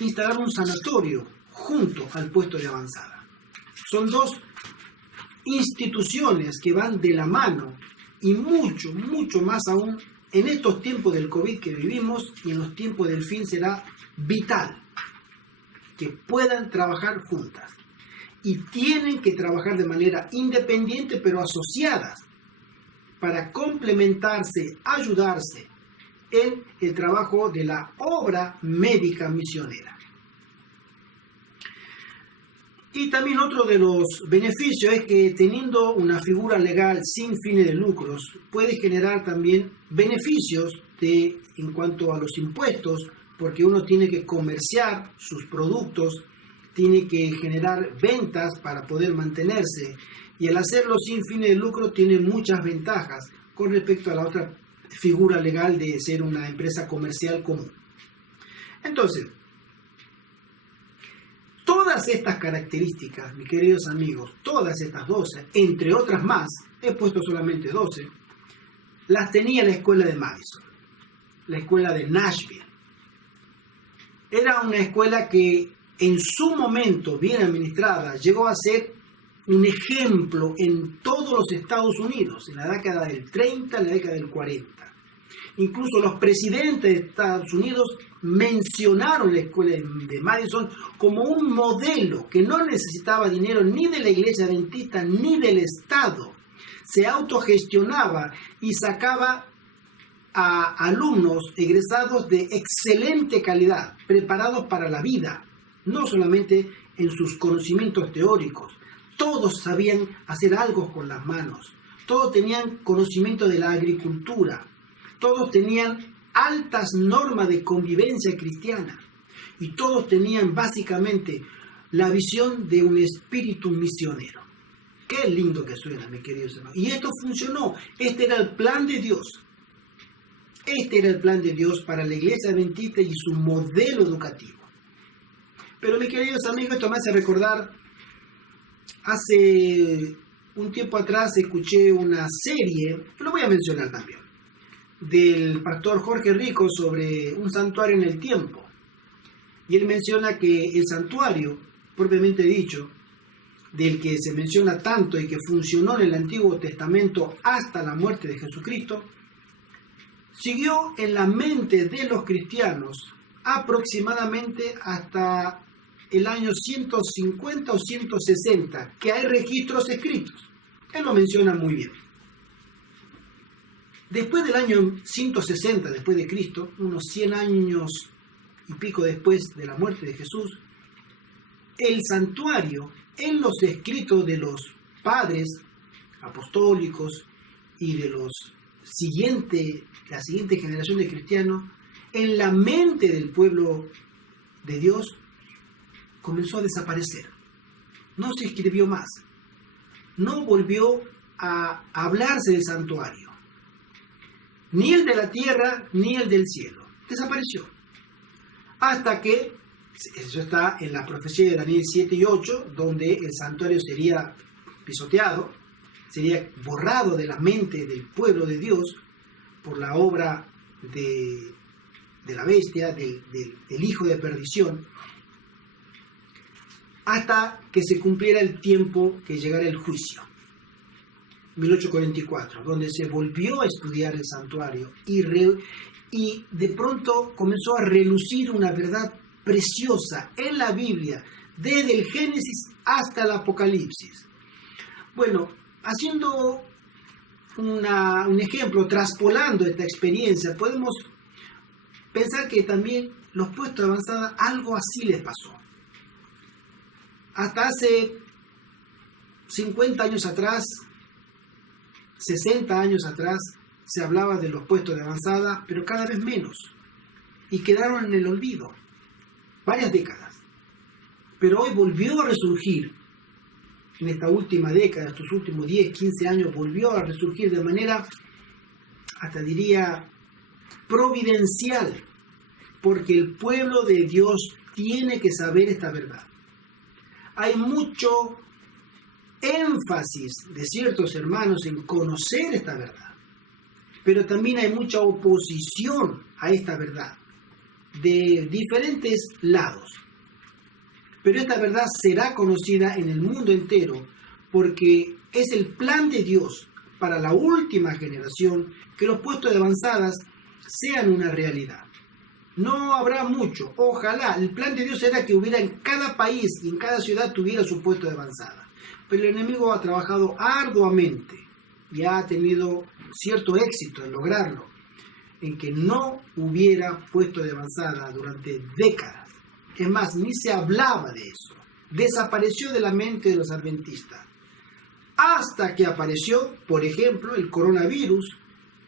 instalar un sanatorio junto al puesto de avanzada. Son dos instituciones que van de la mano y mucho, mucho más aún en estos tiempos del COVID que vivimos, y en los tiempos del fin será vital que puedan trabajar juntas. Y tienen que trabajar de manera independiente pero asociadas para complementarse, ayudarse en el trabajo de la obra médica misionera. Y también otro de los beneficios es que teniendo una figura legal sin fines de lucros puede generar también beneficios en cuanto a los impuestos, porque uno tiene que comerciar sus productos, tiene que generar ventas para poder mantenerse, y al hacerlo sin fines de lucro tiene muchas ventajas con respecto a la otra figura legal de ser una empresa comercial común. Entonces, todas estas características, mis queridos amigos, todas estas 12, entre otras más, he puesto solamente 12, las tenía la escuela de Madison, la escuela de Nashville. Era una escuela que en su momento, bien administrada, llegó a ser un ejemplo en todos los Estados Unidos, en la década del 30, en la década del 40. Incluso los presidentes de Estados Unidos mencionaron la escuela de Madison como un modelo que no necesitaba dinero ni de la Iglesia Adventista ni del Estado. Se autogestionaba y sacaba a alumnos egresados de excelente calidad, preparados para la vida, no solamente en sus conocimientos teóricos. Todos sabían hacer algo con las manos, todos tenían conocimiento de la agricultura, todos tenían altas normas de convivencia cristiana y todos tenían básicamente la visión de un espíritu misionero. Qué lindo que suena, mis queridos hermanos. Y esto funcionó. Este era el plan de Dios. Este era el plan de Dios para la Iglesia Adventista y su modelo educativo. Pero, mis queridos amigos, esto me hace recordar hace un tiempo atrás escuché una serie, lo voy a mencionar también, del pastor Jorge Rico sobre un santuario en el tiempo. Y él menciona que el santuario, propiamente dicho, del que se menciona tanto y que funcionó en el Antiguo Testamento hasta la muerte de Jesucristo, siguió en la mente de los cristianos aproximadamente hasta el año 150 o 160, que hay registros escritos. Él lo menciona muy bien. Después del año 160 después de Cristo, unos 100 años y pico después de la muerte de Jesús, el santuario, en los escritos de los padres apostólicos y de la siguiente generación de cristianos, en la mente del pueblo de Dios, comenzó a desaparecer. No se escribió más. No volvió a hablarse del santuario. Ni el de la tierra, ni el del cielo. Desapareció. Hasta que, eso está en la profecía de Daniel 7 y 8, donde el santuario sería pisoteado, sería borrado de la mente del pueblo de Dios por la obra de la bestia, del hijo de perdición, hasta que se cumpliera el tiempo que llegara el juicio, 1844, donde se volvió a estudiar el santuario y de pronto comenzó a relucir una verdad preciosa en la Biblia, desde el Génesis hasta el Apocalipsis. Bueno, haciendo un ejemplo, traspolando esta experiencia, podemos pensar que también los puestos de avanzada algo así les pasó. Hasta hace 50 años atrás, 60 años atrás, se hablaba de los puestos de avanzada, pero cada vez menos. Y quedaron en el olvido varias décadas. Pero hoy volvió a resurgir, en esta última década, estos últimos 10, 15 años, volvió a resurgir de manera, hasta diría, providencial, porque el pueblo de Dios tiene que saber esta verdad. Hay mucho énfasis de ciertos hermanos en conocer esta verdad, pero también hay mucha oposición a esta verdad de diferentes lados. Pero esta verdad será conocida en el mundo entero porque es el plan de Dios para la última generación que los puestos de avanzadas sean una realidad. No habrá mucho, ojalá, el plan de Dios era que hubiera en cada país y en cada ciudad tuviera su puesto de avanzada. Pero el enemigo ha trabajado arduamente y ha tenido cierto éxito en lograrlo, en que no hubiera puesto de avanzada durante décadas. Es más, ni se hablaba de eso. Desapareció de la mente de los adventistas. Hasta que apareció, por ejemplo, el coronavirus,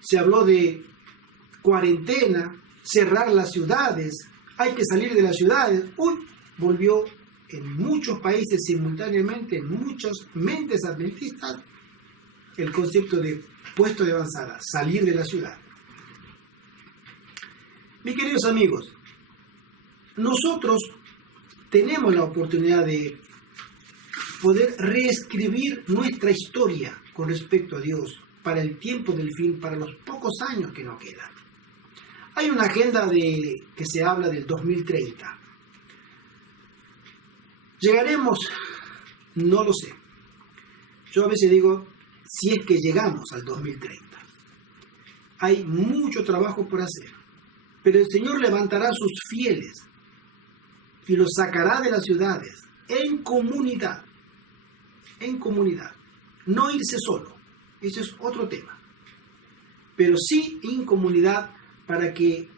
se habló de cuarentena, cerrar las ciudades, hay que salir de las ciudades. Volvió en muchos países simultáneamente, en muchas mentes adventistas, el concepto de puesto de avanzada, salir de la ciudad. Mis queridos amigos, nosotros tenemos la oportunidad de poder reescribir nuestra historia con respecto a Dios para el tiempo del fin, para los pocos años que nos quedan. Hay una agenda que se habla del 2030. ¿Llegaremos? No lo sé. Yo a veces digo, si es que llegamos al 2030. Hay mucho trabajo por hacer, pero el Señor levantará a sus fieles y los sacará de las ciudades en comunidad. En comunidad. No irse solo. Ese es otro tema. Pero sí en comunidad para que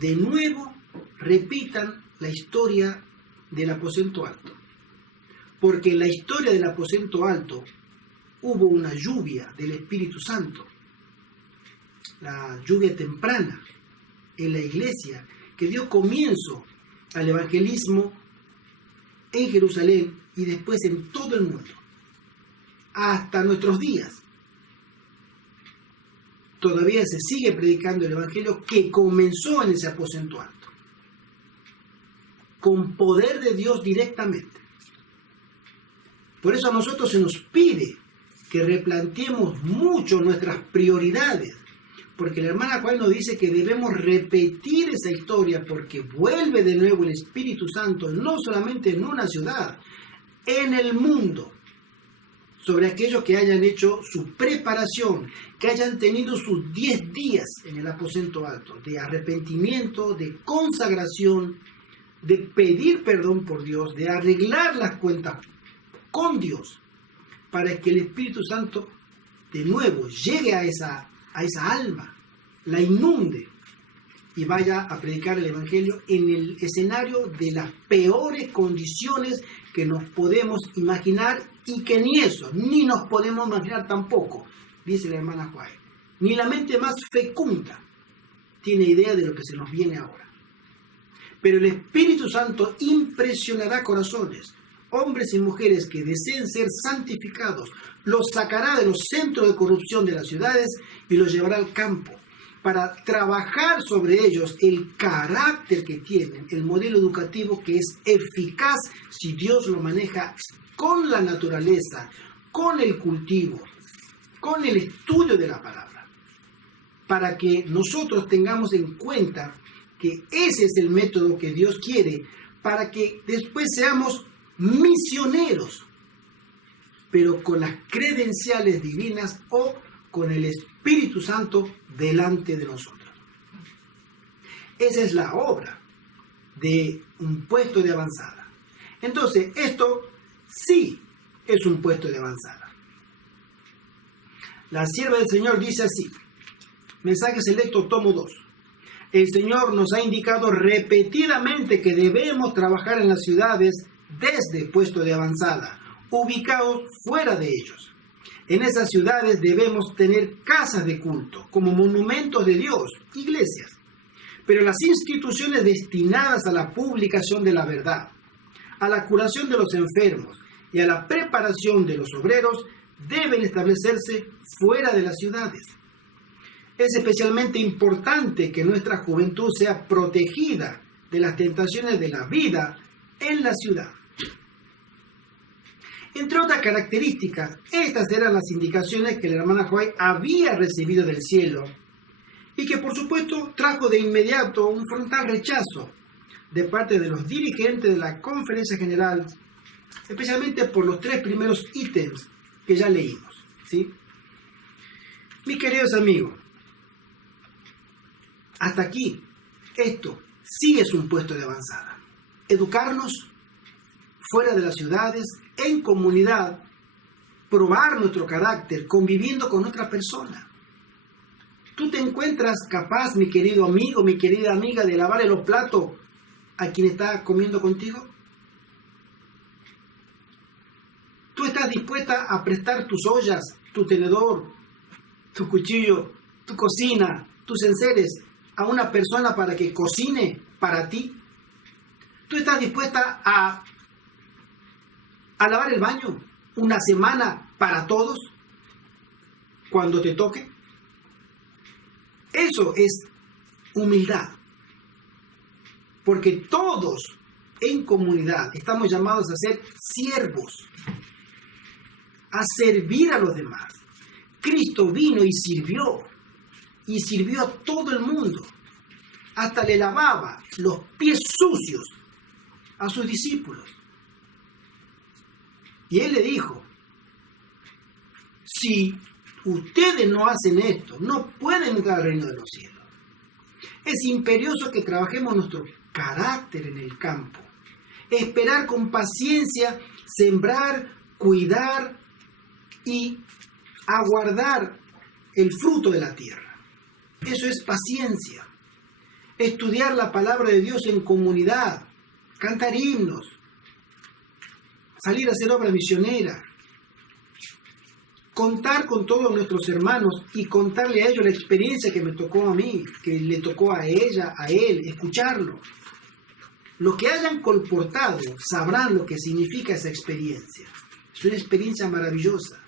de nuevo repitan la historia del aposento alto. Porque en la historia del aposento alto hubo una lluvia del Espíritu Santo. La lluvia temprana en la iglesia que dio comienzo al evangelismo en Jerusalén y después en todo el mundo. Hasta nuestros días. Todavía se sigue predicando el evangelio que comenzó en ese aposento alto. Con poder de Dios directamente. Por eso a nosotros se nos pide que replanteemos mucho nuestras prioridades, porque la hermana Juan nos dice que debemos repetir esa historia porque vuelve de nuevo el Espíritu Santo, no solamente en una ciudad, en el mundo, sobre aquellos que hayan hecho su preparación, que hayan tenido sus 10 días en el aposento alto, de arrepentimiento, de consagración, de pedir perdón por Dios, de arreglar las cuentas con Dios, para que el Espíritu Santo de nuevo llegue a esa alma, la inunde y vaya a predicar el Evangelio en el escenario de las peores condiciones que nos podemos imaginar, y que ni nos podemos imaginar tampoco, dice la hermana Juárez. Ni la mente más fecunda tiene idea de lo que se nos viene ahora. Pero el Espíritu Santo impresionará corazones, hombres y mujeres que deseen ser santificados, los sacará de los centros de corrupción de las ciudades y los llevará al campo para trabajar sobre ellos el carácter que tienen, el modelo educativo que es eficaz si Dios lo maneja con la naturaleza, con el cultivo, con el estudio de la palabra, para que nosotros tengamos en cuenta que ese es el método que Dios quiere, para que después seamos misioneros, pero con las credenciales divinas o con el Espíritu Santo delante de nosotros. Esa es la obra de un puesto de avanzada. Entonces, esto sí es un puesto de avanzada. La sierva del Señor dice así, mensaje selecto, tomo 2. El Señor nos ha indicado repetidamente que debemos trabajar en las ciudades desde puesto de avanzada, ubicados fuera de ellos. En esas ciudades debemos tener casas de culto, como monumentos de Dios, iglesias. Pero las instituciones destinadas a la publicación de la verdad, a la curación de los enfermos y a la preparación de los obreros deben establecerse fuera de las ciudades. Es especialmente importante que nuestra juventud sea protegida de las tentaciones de la vida en la ciudad. Entre otras características, estas eran las indicaciones que la hermana White había recibido del cielo y que por supuesto trajo de inmediato un frontal rechazo de parte de los dirigentes de la Conferencia General, especialmente por los 3 primeros ítems que ya leímos, ¿sí? Mis queridos amigos, hasta aquí, esto sí es un puesto de avanzada. Educarnos fuera de las ciudades, en comunidad, probar nuestro carácter, conviviendo con otra persona. ¿Tú te encuentras capaz, mi querido amigo, mi querida amiga, de lavarle los platos a quien está comiendo contigo? ¿Tú estás dispuesta a prestar tus ollas, tu tenedor, tu cuchillo, tu cocina, tus enseres a una persona para que cocine para ti? ¿Tú estás dispuesta a lavar el baño una semana para todos cuando te toque? Eso es humildad. Porque todos en comunidad estamos llamados a ser siervos, a servir a los demás. Cristo vino y sirvió a todo el mundo. Hasta le lavaba los pies sucios a sus discípulos. Y él le dijo, si ustedes no hacen esto, no pueden entrar al reino de los cielos. Es imperioso que trabajemos nuestro carácter en el campo, esperar con paciencia, sembrar, cuidar y aguardar el fruto de la tierra. Eso es paciencia. Estudiar la palabra de Dios en comunidad, cantar himnos, salir a hacer obra misionera, contar con todos nuestros hermanos y contarle a ellos la experiencia que me tocó a mí, que le tocó a ella, a él, escucharlo. Los que hayan colportado sabrán lo que significa esa experiencia. Es una experiencia maravillosa.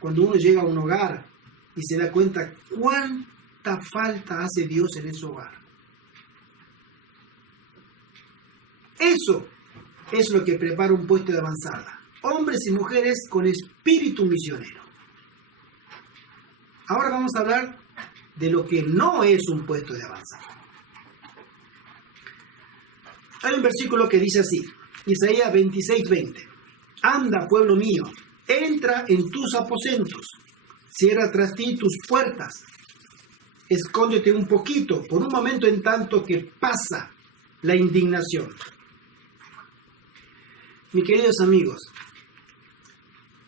Cuando uno llega a un hogar y se da cuenta cuánta falta hace Dios en ese hogar. Eso es lo que prepara un puesto de avanzada. Hombres y mujeres con espíritu misionero. Ahora vamos a hablar de lo que no es un puesto de avanzada. Hay un versículo que dice así, Isaías 26:20. Anda, pueblo mío, entra en tus aposentos, cierra tras ti tus puertas, escóndete un poquito, por un momento en tanto que pasa la indignación. Mis queridos amigos,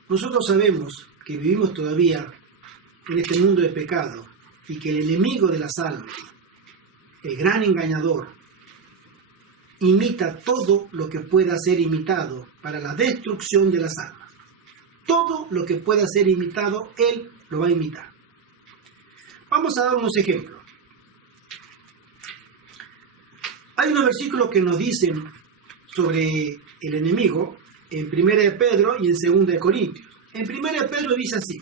nosotros sabemos que vivimos todavía en este mundo de pecado y que el enemigo de las almas, el gran engañador, imita todo lo que pueda ser imitado para la destrucción de las almas. Todo lo que pueda ser imitado, él lo va a imitar. Vamos a dar unos ejemplos. Hay unos versículos que nos dicen sobre el enemigo en 1 de Pedro y en 2 de Corintios. En 1 de Pedro dice así: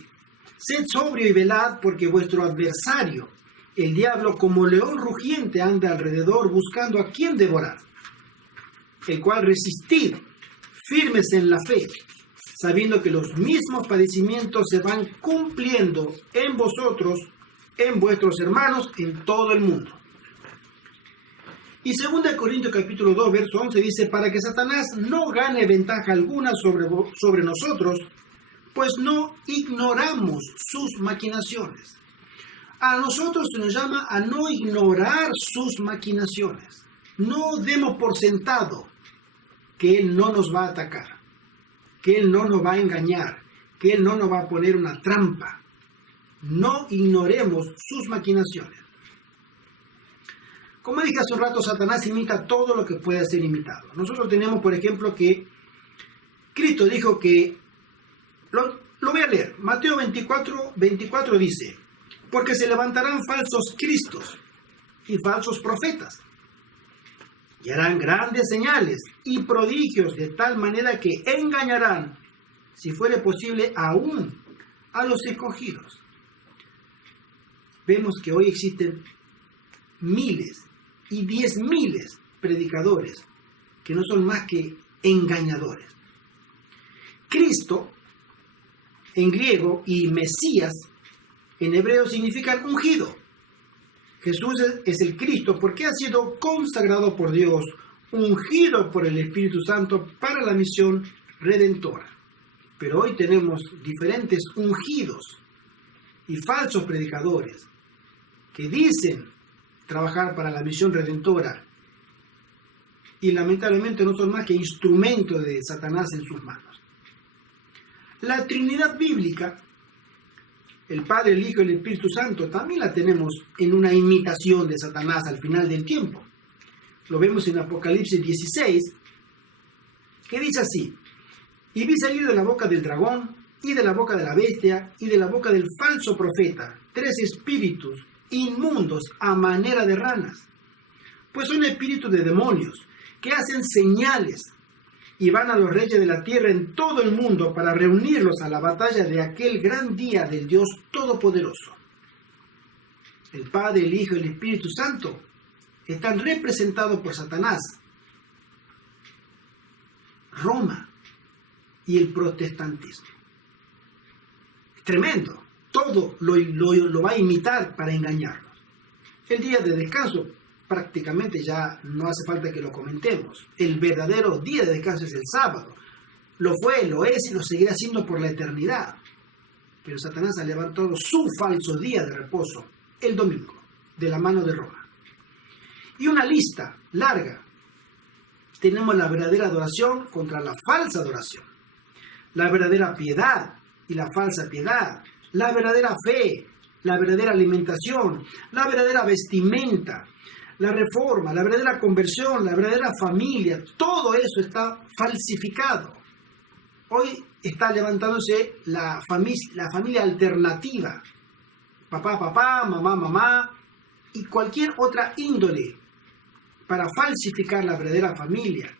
sed sobrio y velad, porque vuestro adversario, el diablo, como león rugiente, anda alrededor buscando a quien devorar, el cual resistid, firmes en la fe, sabiendo que los mismos padecimientos se van cumpliendo en vosotros, en vuestros hermanos, en todo el mundo. Y 2 Corintios capítulo 2, verso 11 dice: para que Satanás no gane ventaja alguna sobre nosotros, pues no ignoramos sus maquinaciones. A nosotros se nos llama a no ignorar sus maquinaciones. No demos por sentado que Él no nos va a atacar, que Él no nos va a engañar, que Él no nos va a poner una trampa. No ignoremos sus maquinaciones. Como dije hace un rato, Satanás imita todo lo que pueda ser imitado. Nosotros tenemos, por ejemplo, que Cristo dijo que, lo voy a leer, Mateo 24 dice: porque se levantarán falsos cristos y falsos profetas, y harán grandes señales y prodigios, de tal manera que engañarán, si fuere posible, aún a los escogidos. Vemos que hoy existen miles y 10.000 predicadores que no son más que engañadores. Cristo, en griego, y Mesías, en hebreo, significan ungido. Jesús es el Cristo porque ha sido consagrado por Dios, ungido por el Espíritu Santo para la misión redentora. Pero hoy tenemos diferentes ungidos y falsos predicadores que dicen trabajar para la misión redentora y lamentablemente no son más que instrumentos de Satanás en sus manos. La Trinidad bíblica, el Padre, el Hijo y el Espíritu Santo, también la tenemos en una imitación de Satanás al final del tiempo. Lo vemos en Apocalipsis 16, que dice así: y vi salir de la boca del dragón, y de la boca de la bestia, y de la boca del falso profeta, 3 espíritus inmundos a manera de ranas, pues son espíritus de demonios, que hacen señales, y van a los reyes de la tierra en todo el mundo para reunirlos a la batalla de aquel gran día del Dios Todopoderoso. El Padre, el Hijo y el Espíritu Santo están representados por Satanás, Roma y el protestantismo. Es tremendo. Todo lo va a imitar para engañarnos. El día de descanso prácticamente ya no hace falta que lo comentemos. El verdadero día de descanso es el sábado. Lo fue, lo es y lo seguirá siendo por la eternidad. Pero Satanás ha levantado su falso día de reposo, el domingo, de la mano de Roma. Y una lista larga. Tenemos la verdadera adoración contra la falsa adoración, la verdadera piedad y la falsa piedad, la verdadera fe, la verdadera alimentación, la verdadera vestimenta, la reforma, la verdadera conversión, la verdadera familia. Todo eso está falsificado. Hoy está levantándose la familia alternativa. Papá, papá, mamá, mamá y cualquier otra índole para falsificar la verdadera familia.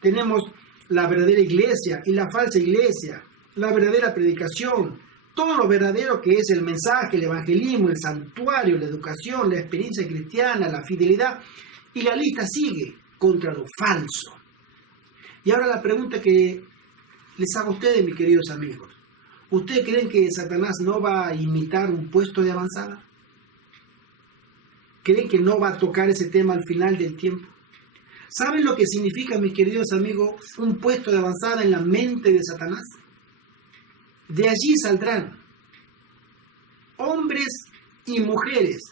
Tenemos la verdadera iglesia y la falsa iglesia, la verdadera predicación, todo lo verdadero que es el mensaje, el evangelismo, el santuario, la educación, la experiencia cristiana, la fidelidad, y la lista sigue contra lo falso. Y ahora la pregunta que les hago a ustedes, mis queridos amigos: ¿Ustedes creen que Satanás no va a imitar un puesto de avanzada? ¿Creen que no va a tocar ese tema al final del tiempo? ¿Saben lo que significa, mis queridos amigos, un puesto de avanzada en la mente de Satanás? De allí saldrán hombres y mujeres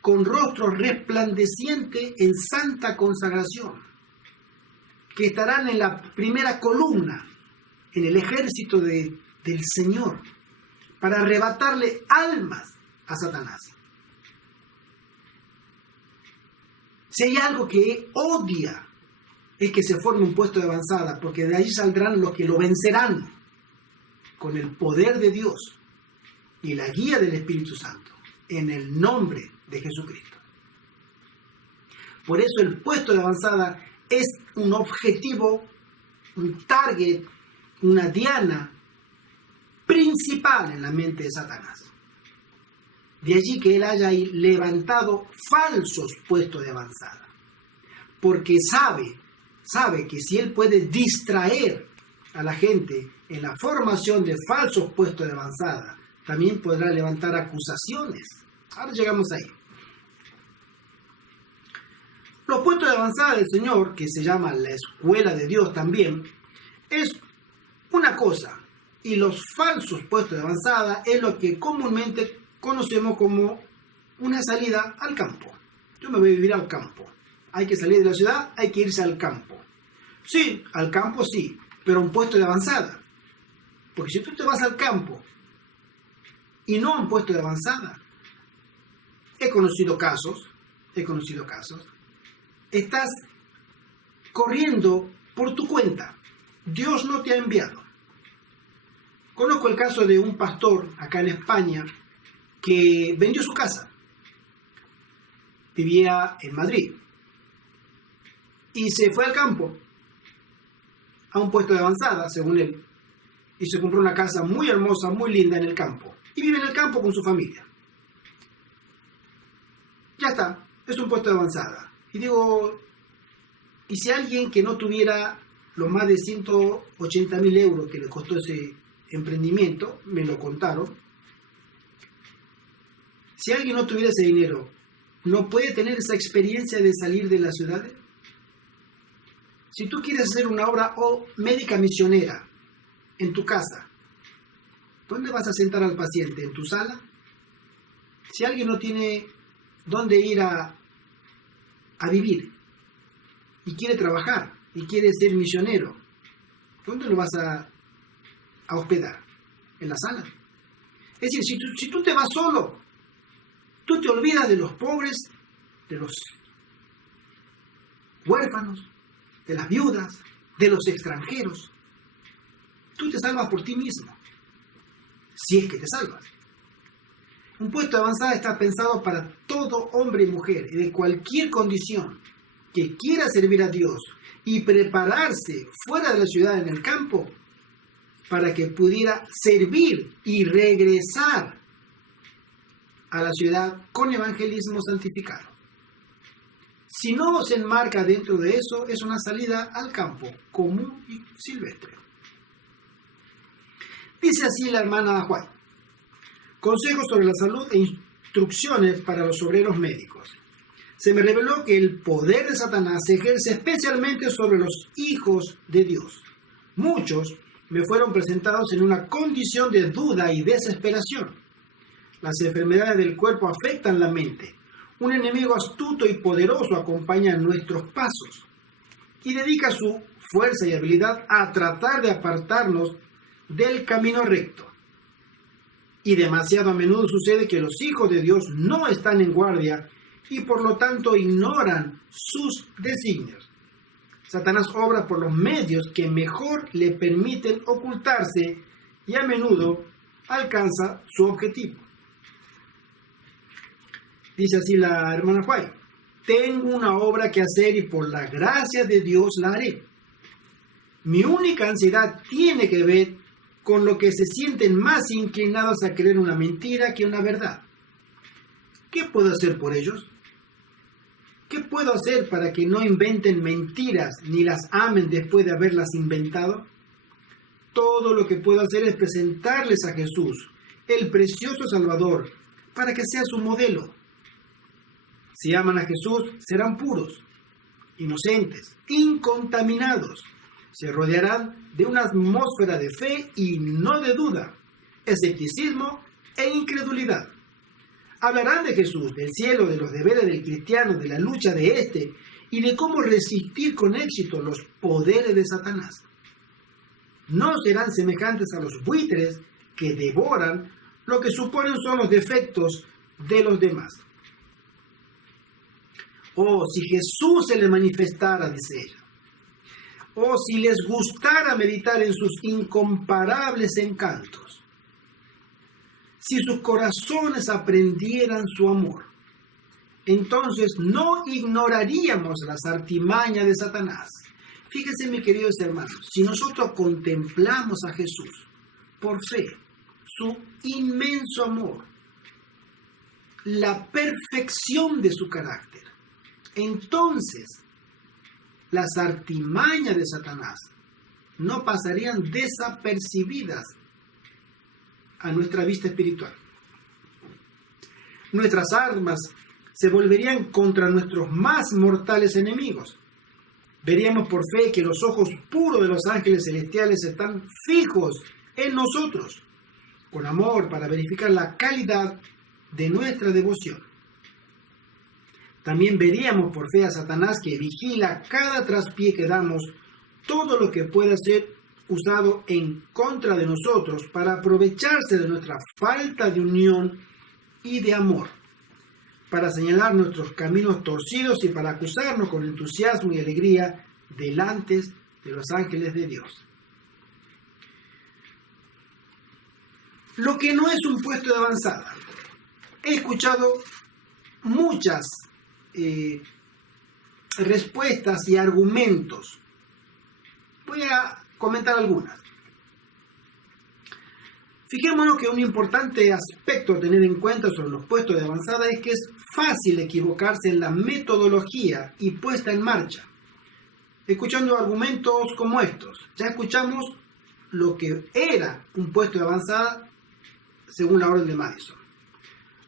con rostro resplandeciente en santa consagración, que estarán en la primera columna, en el ejército del Señor, para arrebatarle almas a Satanás. Si hay algo que odia, es que se forme un puesto de avanzada, porque de allí saldrán los que lo vencerán con el poder de Dios y la guía del Espíritu Santo, en el nombre de Jesucristo. Por eso el puesto de avanzada es un objetivo, un target, una diana principal en la mente de Satanás. De allí que él haya levantado falsos puestos de avanzada, porque sabe que si él puede distraer a la gente en la formación de falsos puestos de avanzada, también podrá levantar acusaciones. Ahora llegamos ahí. Los puestos de avanzada del Señor, que se llama la escuela de Dios también, es una cosa, y los falsos puestos de avanzada es lo que comúnmente conocemos como una salida al campo. Yo me voy a vivir al campo. Hay que salir de la ciudad, hay que irse al campo. Sí, al campo sí, pero un puesto de avanzada. Porque si tú te vas al campo y no a un puesto de avanzada, he conocido casos, estás corriendo por tu cuenta. Dios no te ha enviado. Conozco el caso de un pastor acá en España que vendió su casa. Vivía en Madrid. Y se fue al campo, a un puesto de avanzada, según él. Y se compró una casa muy hermosa, muy linda en el campo. Y vive en el campo con su familia. Ya está, es un puesto de avanzada. Y digo, ¿y si alguien que no tuviera los más de 180.000 euros que le costó ese emprendimiento, me lo contaron, si alguien no tuviera ese dinero, ¿no puede tener esa experiencia de salir de las ciudades? Si tú quieres hacer una obra médica misionera en tu casa, ¿dónde vas a sentar al paciente? ¿En tu sala? Si alguien no tiene dónde ir a vivir y quiere trabajar y quiere ser misionero, ¿dónde lo vas a hospedar? ¿En la sala? Es decir, si tú te vas solo, tú te olvidas de los pobres, de los huérfanos, de las viudas, de los extranjeros. Tú te salvas por ti mismo, si es que te salvas. Un puesto de avanzada está pensado para todo hombre y mujer, de cualquier condición, que quiera servir a Dios y prepararse fuera de la ciudad, en el campo, para que pudiera servir y regresar a la ciudad con evangelismo santificado. Si no se enmarca dentro de eso, es una salida al campo, común y silvestre. Dice así la hermana White: consejos sobre la salud e instrucciones para los obreros médicos. Se me reveló que el poder de Satanás se ejerce especialmente sobre los hijos de Dios. Muchos me fueron presentados en una condición de duda y desesperación. Las enfermedades del cuerpo afectan la mente. Un enemigo astuto y poderoso acompaña nuestros pasos y dedica su fuerza y habilidad a tratar de apartarnos del camino recto. Y demasiado a menudo sucede que los hijos de Dios no están en guardia y por lo tanto ignoran sus designios. Satanás obra por los medios que mejor le permiten ocultarse y a menudo alcanza su objetivo. Dice así la hermana White: tengo una obra que hacer y por la gracia de Dios la haré. Mi única ansiedad tiene que ver con lo que se sienten más inclinados a creer una mentira que una verdad. ¿Qué puedo hacer por ellos? ¿Qué puedo hacer para que no inventen mentiras ni las amen después de haberlas inventado? todo lo que puedo hacer es presentarles a Jesús, el precioso Salvador, para que sea su modelo. Si aman a Jesús, serán puros, inocentes, incontaminados. Se rodearán de una atmósfera de fe y no de duda, escepticismo e incredulidad. Hablarán de Jesús, del cielo, de los deberes del cristiano, de la lucha de éste y de cómo resistir con éxito los poderes de Satanás. No serán semejantes a los buitres que devoran lo que suponen son los defectos de los demás. Oh, si Jesús se les manifestara, dice ella. Oh, si les gustara meditar en sus incomparables encantos. Si sus corazones aprendieran su amor, entonces no ignoraríamos las artimañas de Satanás. Fíjense, mis queridos hermanos, si nosotros contemplamos a Jesús por fe, su inmenso amor, la perfección de su carácter, entonces las artimañas de Satanás no pasarían desapercibidas a nuestra vista espiritual. Nuestras armas se volverían contra nuestros más mortales enemigos. Veríamos por fe que los ojos puros de los ángeles celestiales están fijos en nosotros, con amor para verificar la calidad de nuestra devoción. También veríamos por fe a Satanás que vigila cada traspié que damos, todo lo que pueda ser usado en contra de nosotros para aprovecharse de nuestra falta de unión y de amor, para señalar nuestros caminos torcidos y para acusarnos con entusiasmo y alegría delante de los ángeles de Dios. Lo que no es un puesto de avanzada. He escuchado muchas respuestas y argumentos. Voy a comentar algunas. Fijémonos que un importante aspecto a tener en cuenta sobre los puestos de avanzada es que es fácil equivocarse en la metodología y puesta en marcha. Escuchando argumentos como estos, ya escuchamos lo que era un puesto de avanzada según la orden de Madison.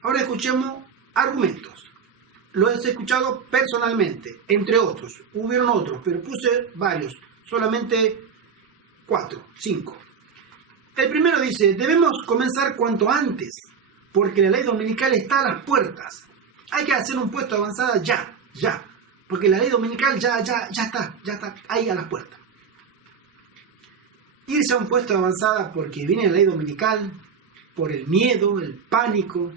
Ahora escuchemos argumentos. Lo he escuchado personalmente, entre otros. Hubieron otros, pero puse varios, solamente 4, 5. El primero dice, debemos comenzar cuanto antes, porque la ley dominical está a las puertas. Hay que hacer un puesto de avanzada ya, porque la ley dominical ya está ahí a las puertas. Irse a un puesto de avanzada porque viene la ley dominical, por el miedo, el pánico.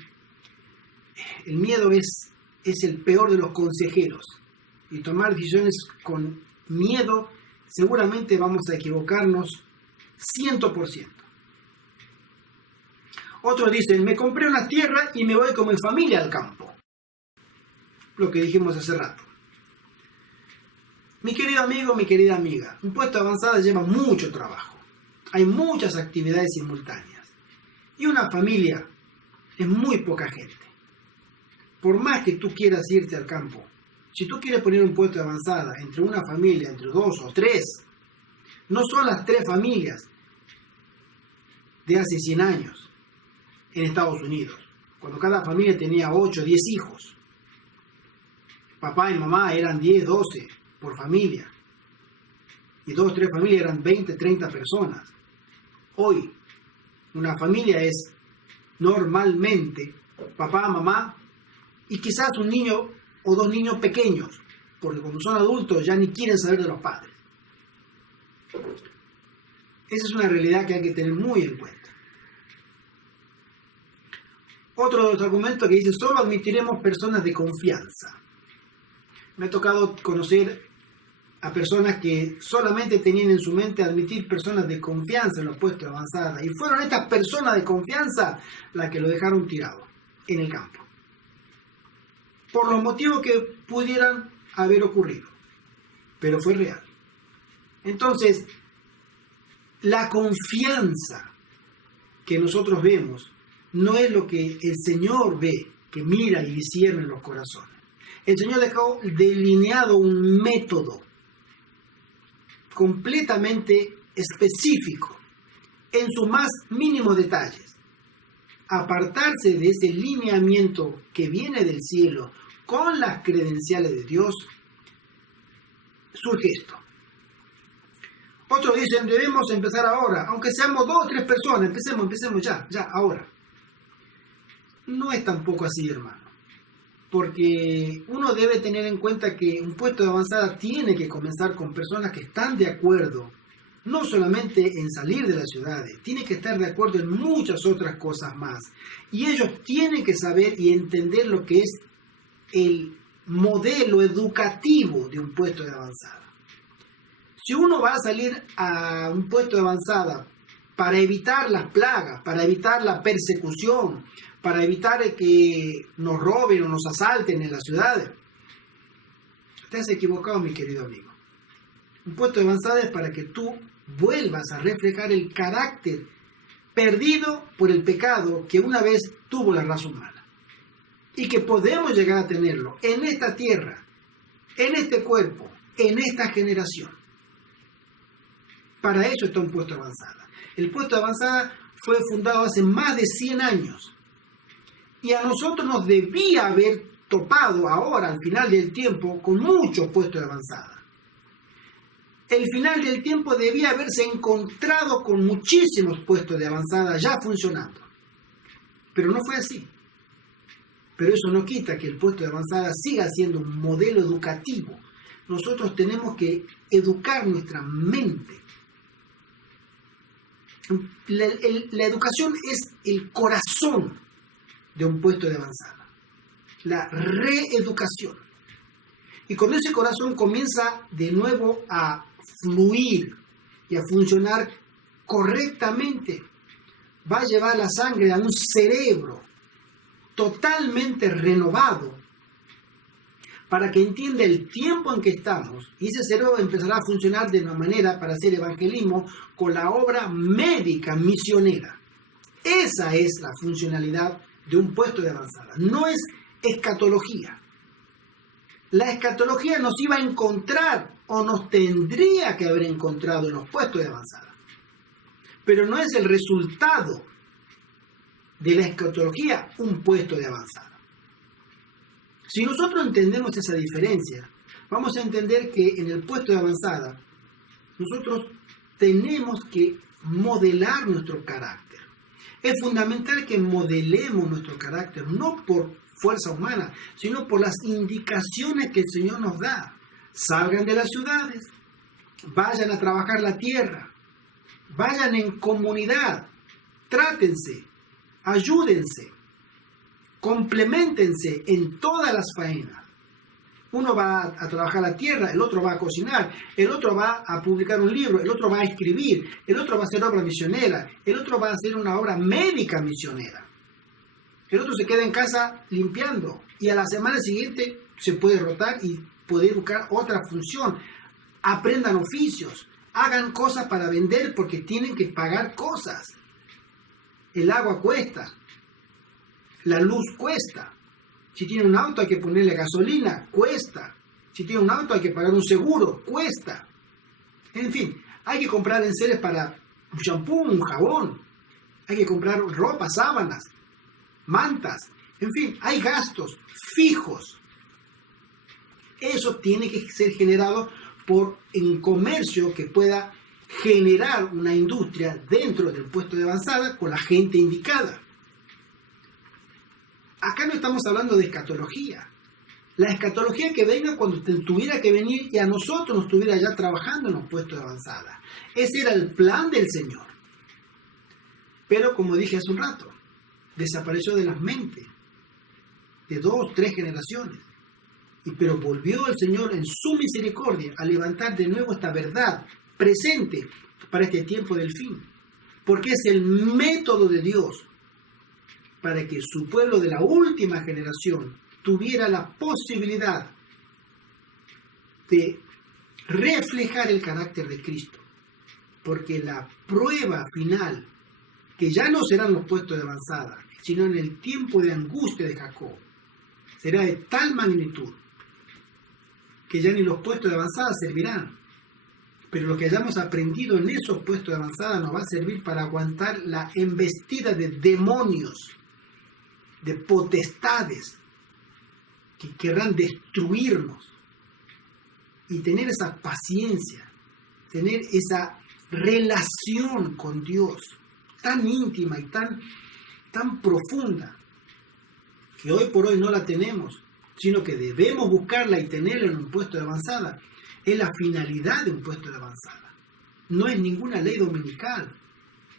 El miedo es el peor de los consejeros. Y tomar decisiones con miedo, seguramente vamos a equivocarnos 100%. Otros dicen, me compré una tierra y me voy con mi familia al campo. Lo que dijimos hace rato. Mi querido amigo, mi querida amiga, un puesto de avanzada lleva mucho trabajo. Hay muchas actividades simultáneas. Y una familia es muy poca gente. Por más que tú quieras irte al campo, si tú quieres poner un puesto de avanzada entre una familia, entre 2 o 3, no son las 3 familias de hace 100 años en Estados Unidos, cuando cada familia tenía 8 o 10 hijos. Papá y mamá eran 10, 12 por familia. Y 2 o 3 familias eran 20, 30 personas. Hoy, una familia es normalmente papá, mamá y quizás un niño o 2 niños pequeños, porque cuando son adultos ya ni quieren saber de los padres. Esa es una realidad que hay que tener muy en cuenta. Otro de los argumentos que dice, solo admitiremos personas de confianza. Me ha tocado conocer a personas que solamente tenían en su mente admitir personas de confianza en los puestos de avanzada. Y fueron estas personas de confianza las que lo dejaron tirado en el campo. Por los motivos que pudieran haber ocurrido. Pero fue real. Entonces, la confianza que nosotros vemos no es lo que el Señor ve, que mira y discierne en los corazones. El Señor dejó delineado un método completamente específico en sus más mínimos detalles. Apartarse de ese lineamiento que viene del cielo con las credenciales de Dios, surge esto. Otros dicen, debemos empezar ahora, aunque seamos 2 o 3 personas, empecemos ya, ahora. No es tampoco así, hermano, porque uno debe tener en cuenta que un puesto de avanzada tiene que comenzar con personas que están de acuerdo, no solamente en salir de las ciudades, tiene que estar de acuerdo en muchas otras cosas más. Y ellos tienen que saber y entender lo que es el modelo educativo de un puesto de avanzada. Si uno va a salir a un puesto de avanzada para evitar las plagas, para evitar la persecución, para evitar que nos roben o nos asalten en las ciudades, estás equivocado, mi querido amigo. Un puesto de avanzada es para que tú vuelvas a reflejar el carácter perdido por el pecado que una vez tuvo la raza humana. Y que podemos llegar a tenerlo en esta tierra, en este cuerpo, en esta generación. Para eso está un puesto de avanzada. El puesto de avanzada fue fundado hace más de 100 años. Y a nosotros nos debía haber topado ahora, al final del tiempo, con muchos puestos de avanzada. El final del tiempo debía haberse encontrado con muchísimos puestos de avanzada ya funcionando. Pero no fue así. Pero eso no quita que el puesto de avanzada siga siendo un modelo educativo. Nosotros tenemos que educar nuestra mente. La educación es el corazón de un puesto de avanzada. La reeducación. Y con ese corazón comienza de nuevo a fluir y a funcionar correctamente. Va a llevar la sangre a un cerebro totalmente renovado para que entienda el tiempo en que estamos, y ese cerebro empezará a funcionar de una manera para hacer evangelismo con la obra médica misionera. Esa es la funcionalidad de un puesto de avanzada. No es escatología. La escatología nos iba a encontrar o nos tendría que haber encontrado en los puestos de avanzada. Pero no es el resultado de la escatología un puesto de avanzada. Si nosotros entendemos esa diferencia, vamos a entender que en el puesto de avanzada nosotros tenemos que modelar nuestro carácter. Es fundamental que modelemos nuestro carácter, no por fuerza humana, sino por las indicaciones que el Señor nos da. Salgan de las ciudades, vayan a trabajar la tierra, vayan en comunidad, trátense, ayúdense, compleméntense en todas las faenas. Uno va a trabajar la tierra, el otro va a cocinar, el otro va a publicar un libro, el otro va a escribir, el otro va a hacer obra misionera, el otro va a hacer una obra médica misionera. El otro se queda en casa limpiando y a la semana siguiente se puede rotar y poder buscar otra función. Aprendan oficios, hagan cosas para vender porque tienen que pagar cosas. El agua cuesta, la luz cuesta. Si tiene un auto hay que ponerle gasolina, cuesta. Si tiene un auto hay que pagar un seguro, cuesta. En fin, hay que comprar enseres para un shampoo, un jabón. Hay que comprar ropa, sábanas, mantas. En fin, hay gastos fijos. Eso tiene que ser generado por un comercio que pueda generar una industria dentro del puesto de avanzada con la gente indicada. Acá no estamos hablando de escatología. La escatología que venga cuando tuviera que venir y a nosotros nos estuviera ya trabajando en los puestos de avanzada. Ese era el plan del Señor. Pero como dije hace un rato, desapareció de las mentes de 2, 3 generaciones. Pero volvió el Señor en su misericordia a levantar de nuevo esta verdad presente para este tiempo del fin. Porque es el método de Dios para que su pueblo de la última generación tuviera la posibilidad de reflejar el carácter de Cristo. Porque la prueba final, que ya no serán los puestos de avanzada, sino en el tiempo de angustia de Jacob, será de tal magnitud que ya ni los puestos de avanzada servirán Pero lo que hayamos aprendido en esos puestos de avanzada nos va a servir para aguantar la embestida de demonios, de potestades que querrán destruirnos. Y tener esa paciencia, tener esa relación con Dios tan íntima y tan profunda, que hoy por hoy no la tenemos, sino que debemos buscarla y tenerla en un puesto de avanzada. Es la finalidad de un puesto de avanzada. No es ninguna ley dominical,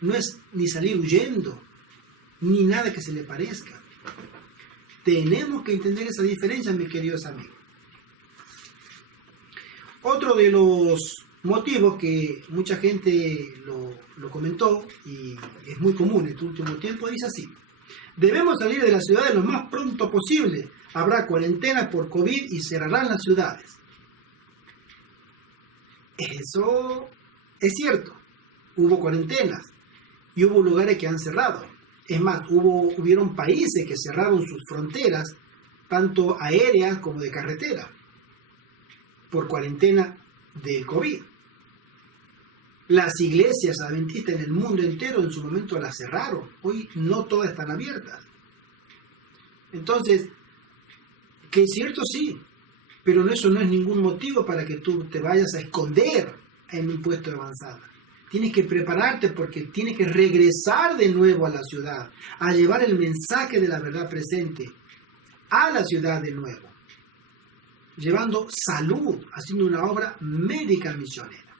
no es ni salir huyendo, ni nada que se le parezca. Tenemos que entender esa diferencia, mis queridos amigos. Otro de los motivos que mucha gente lo comentó, y es muy común en este último tiempo, dice así: debemos salir de las ciudades lo más pronto posible. Habrá cuarentena por COVID y cerrarán las ciudades. Eso es cierto. Hubo cuarentenas y hubo lugares que han cerrado. Es más, hubieron países que cerraron sus fronteras, tanto aéreas como de carretera, por cuarentena del COVID. Las iglesias adventistas en el mundo entero en su momento las cerraron. Hoy no todas están abiertas. Entonces, que es cierto, sí, pero eso no es ningún motivo para que tú te vayas a esconder en un puesto de avanzada. Tienes que prepararte porque tienes que regresar de nuevo a la ciudad, a llevar el mensaje de la verdad presente a la ciudad de nuevo, llevando salud, haciendo una obra médica misionera.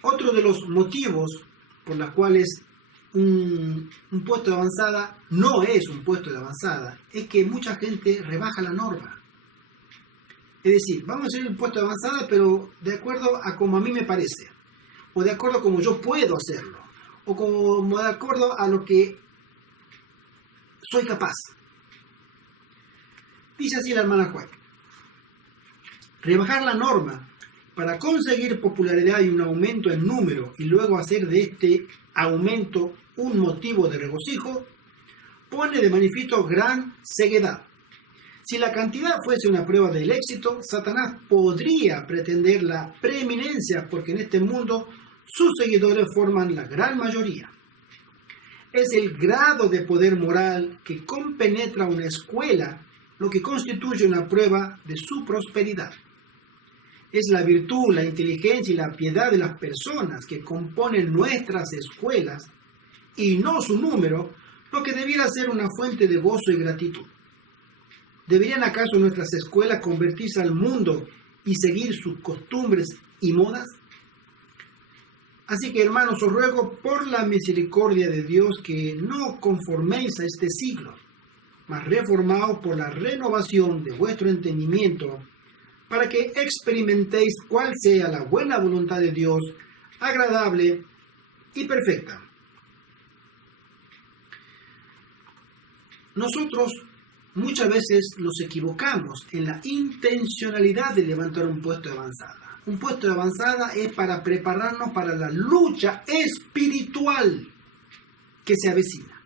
Otro de los motivos por los cuales un puesto de avanzada no es un puesto de avanzada es que mucha gente rebaja la norma. Es decir, vamos a hacer un puesto de avanzada, pero de acuerdo a como a mí me parece, o de acuerdo a como yo puedo hacerlo, o como de acuerdo a lo que soy capaz. Dice así la hermana White: rebajar la norma para conseguir popularidad y un aumento en número y luego hacer de este aumento un motivo de regocijo, pone de manifiesto gran ceguedad. Si la cantidad fuese una prueba del éxito, Satanás podría pretender la preeminencia porque en este mundo sus seguidores forman la gran mayoría. Es el grado de poder moral que compenetra una escuela lo que constituye una prueba de su prosperidad. Es la virtud, la inteligencia y la piedad de las personas que componen nuestras escuelas, y no su número, lo que debiera ser una fuente de gozo y gratitud. ¿Deberían acaso nuestras escuelas convertirse al mundo y seguir sus costumbres y modas? Así que, hermanos, os ruego por la misericordia de Dios que no conforméis a este siglo, mas reformaos por la renovación de vuestro entendimiento, para que experimentéis cuál sea la buena voluntad de Dios, agradable y perfecta. Nosotros muchas veces nos equivocamos en la intencionalidad de levantar un puesto de avanzada. Un puesto de avanzada es para prepararnos para la lucha espiritual que se avecina.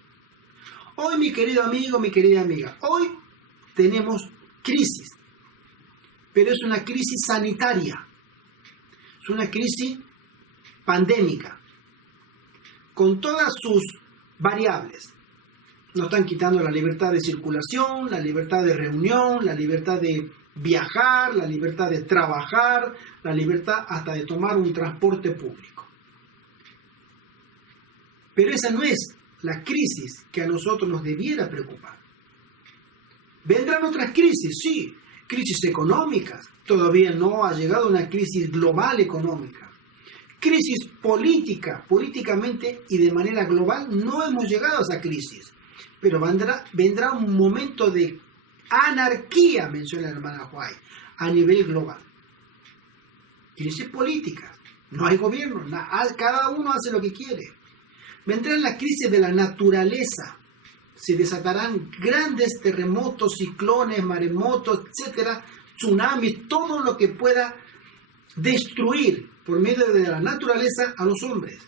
Hoy, mi querido amigo, mi querida amiga, hoy tenemos crisis. Pero es una crisis sanitaria, es una crisis pandémica, con todas sus variables. Nos están quitando la libertad de circulación, la libertad de reunión, la libertad de viajar, la libertad de trabajar, la libertad hasta de tomar un transporte público. Pero esa no es la crisis que a nosotros nos debiera preocupar. Vendrán otras crisis, sí. Crisis económicas, todavía no ha llegado una crisis global económica. Crisis política, políticamente y de manera global no hemos llegado a esa crisis. Pero vendrá un momento de anarquía, menciona la hermana White, a nivel global. Crisis política, no hay gobierno, cada uno hace lo que quiere. Vendrán las crisis de la naturaleza. Se desatarán grandes terremotos, ciclones, maremotos, etcétera, tsunamis, todo lo que pueda destruir por medio de la naturaleza a los hombres.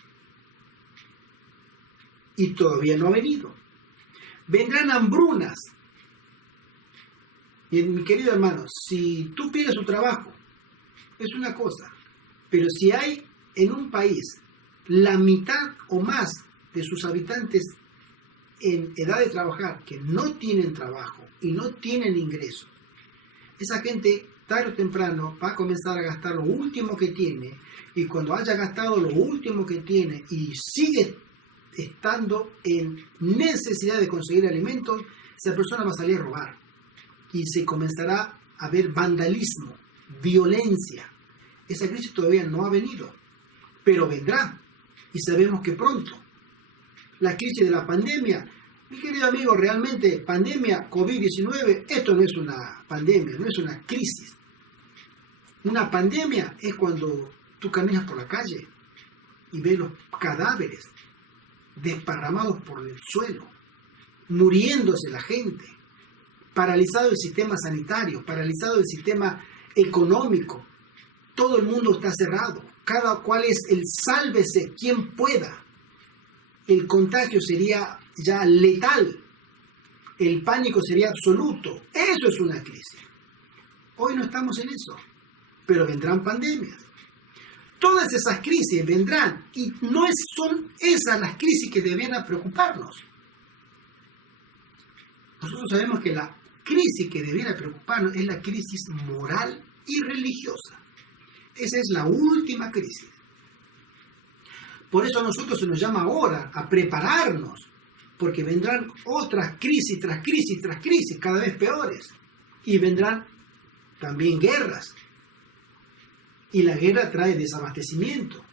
Y todavía no ha venido. Vendrán hambrunas. Y mi querido hermano, si tú pierdes tu trabajo, es una cosa. Pero si hay en un país la mitad o más de sus habitantes en edad de trabajar que no tienen trabajo y no tienen ingresos, esa gente tarde o temprano va a comenzar a gastar lo último que tiene, y cuando haya gastado lo último que tiene y sigue estando en necesidad de conseguir alimentos, esa persona va a salir a robar y se comenzará a ver vandalismo, violencia. Esa crisis todavía no ha venido, pero vendrá, y sabemos que pronto. La crisis de la pandemia, mi querido amigo, realmente pandemia, COVID-19, esto no es una pandemia, no es una crisis. Una pandemia es cuando tú caminas por la calle y ves los cadáveres desparramados por el suelo, muriéndose la gente, paralizado el sistema sanitario, paralizado el sistema económico. Todo el mundo está cerrado, cada cual es el sálvese quien pueda. El contagio sería ya letal, el pánico sería absoluto. Eso es una crisis. Hoy no estamos en eso, pero vendrán pandemias. Todas esas crisis vendrán, y no son esas las crisis que deberían preocuparnos. Nosotros sabemos que la crisis que debiera preocuparnos es la crisis moral y religiosa. Esa es la última crisis. Por eso a nosotros se nos llama ahora a prepararnos, porque vendrán otras crisis tras crisis tras crisis, cada vez peores. Y vendrán también guerras. Y la guerra trae desabastecimiento.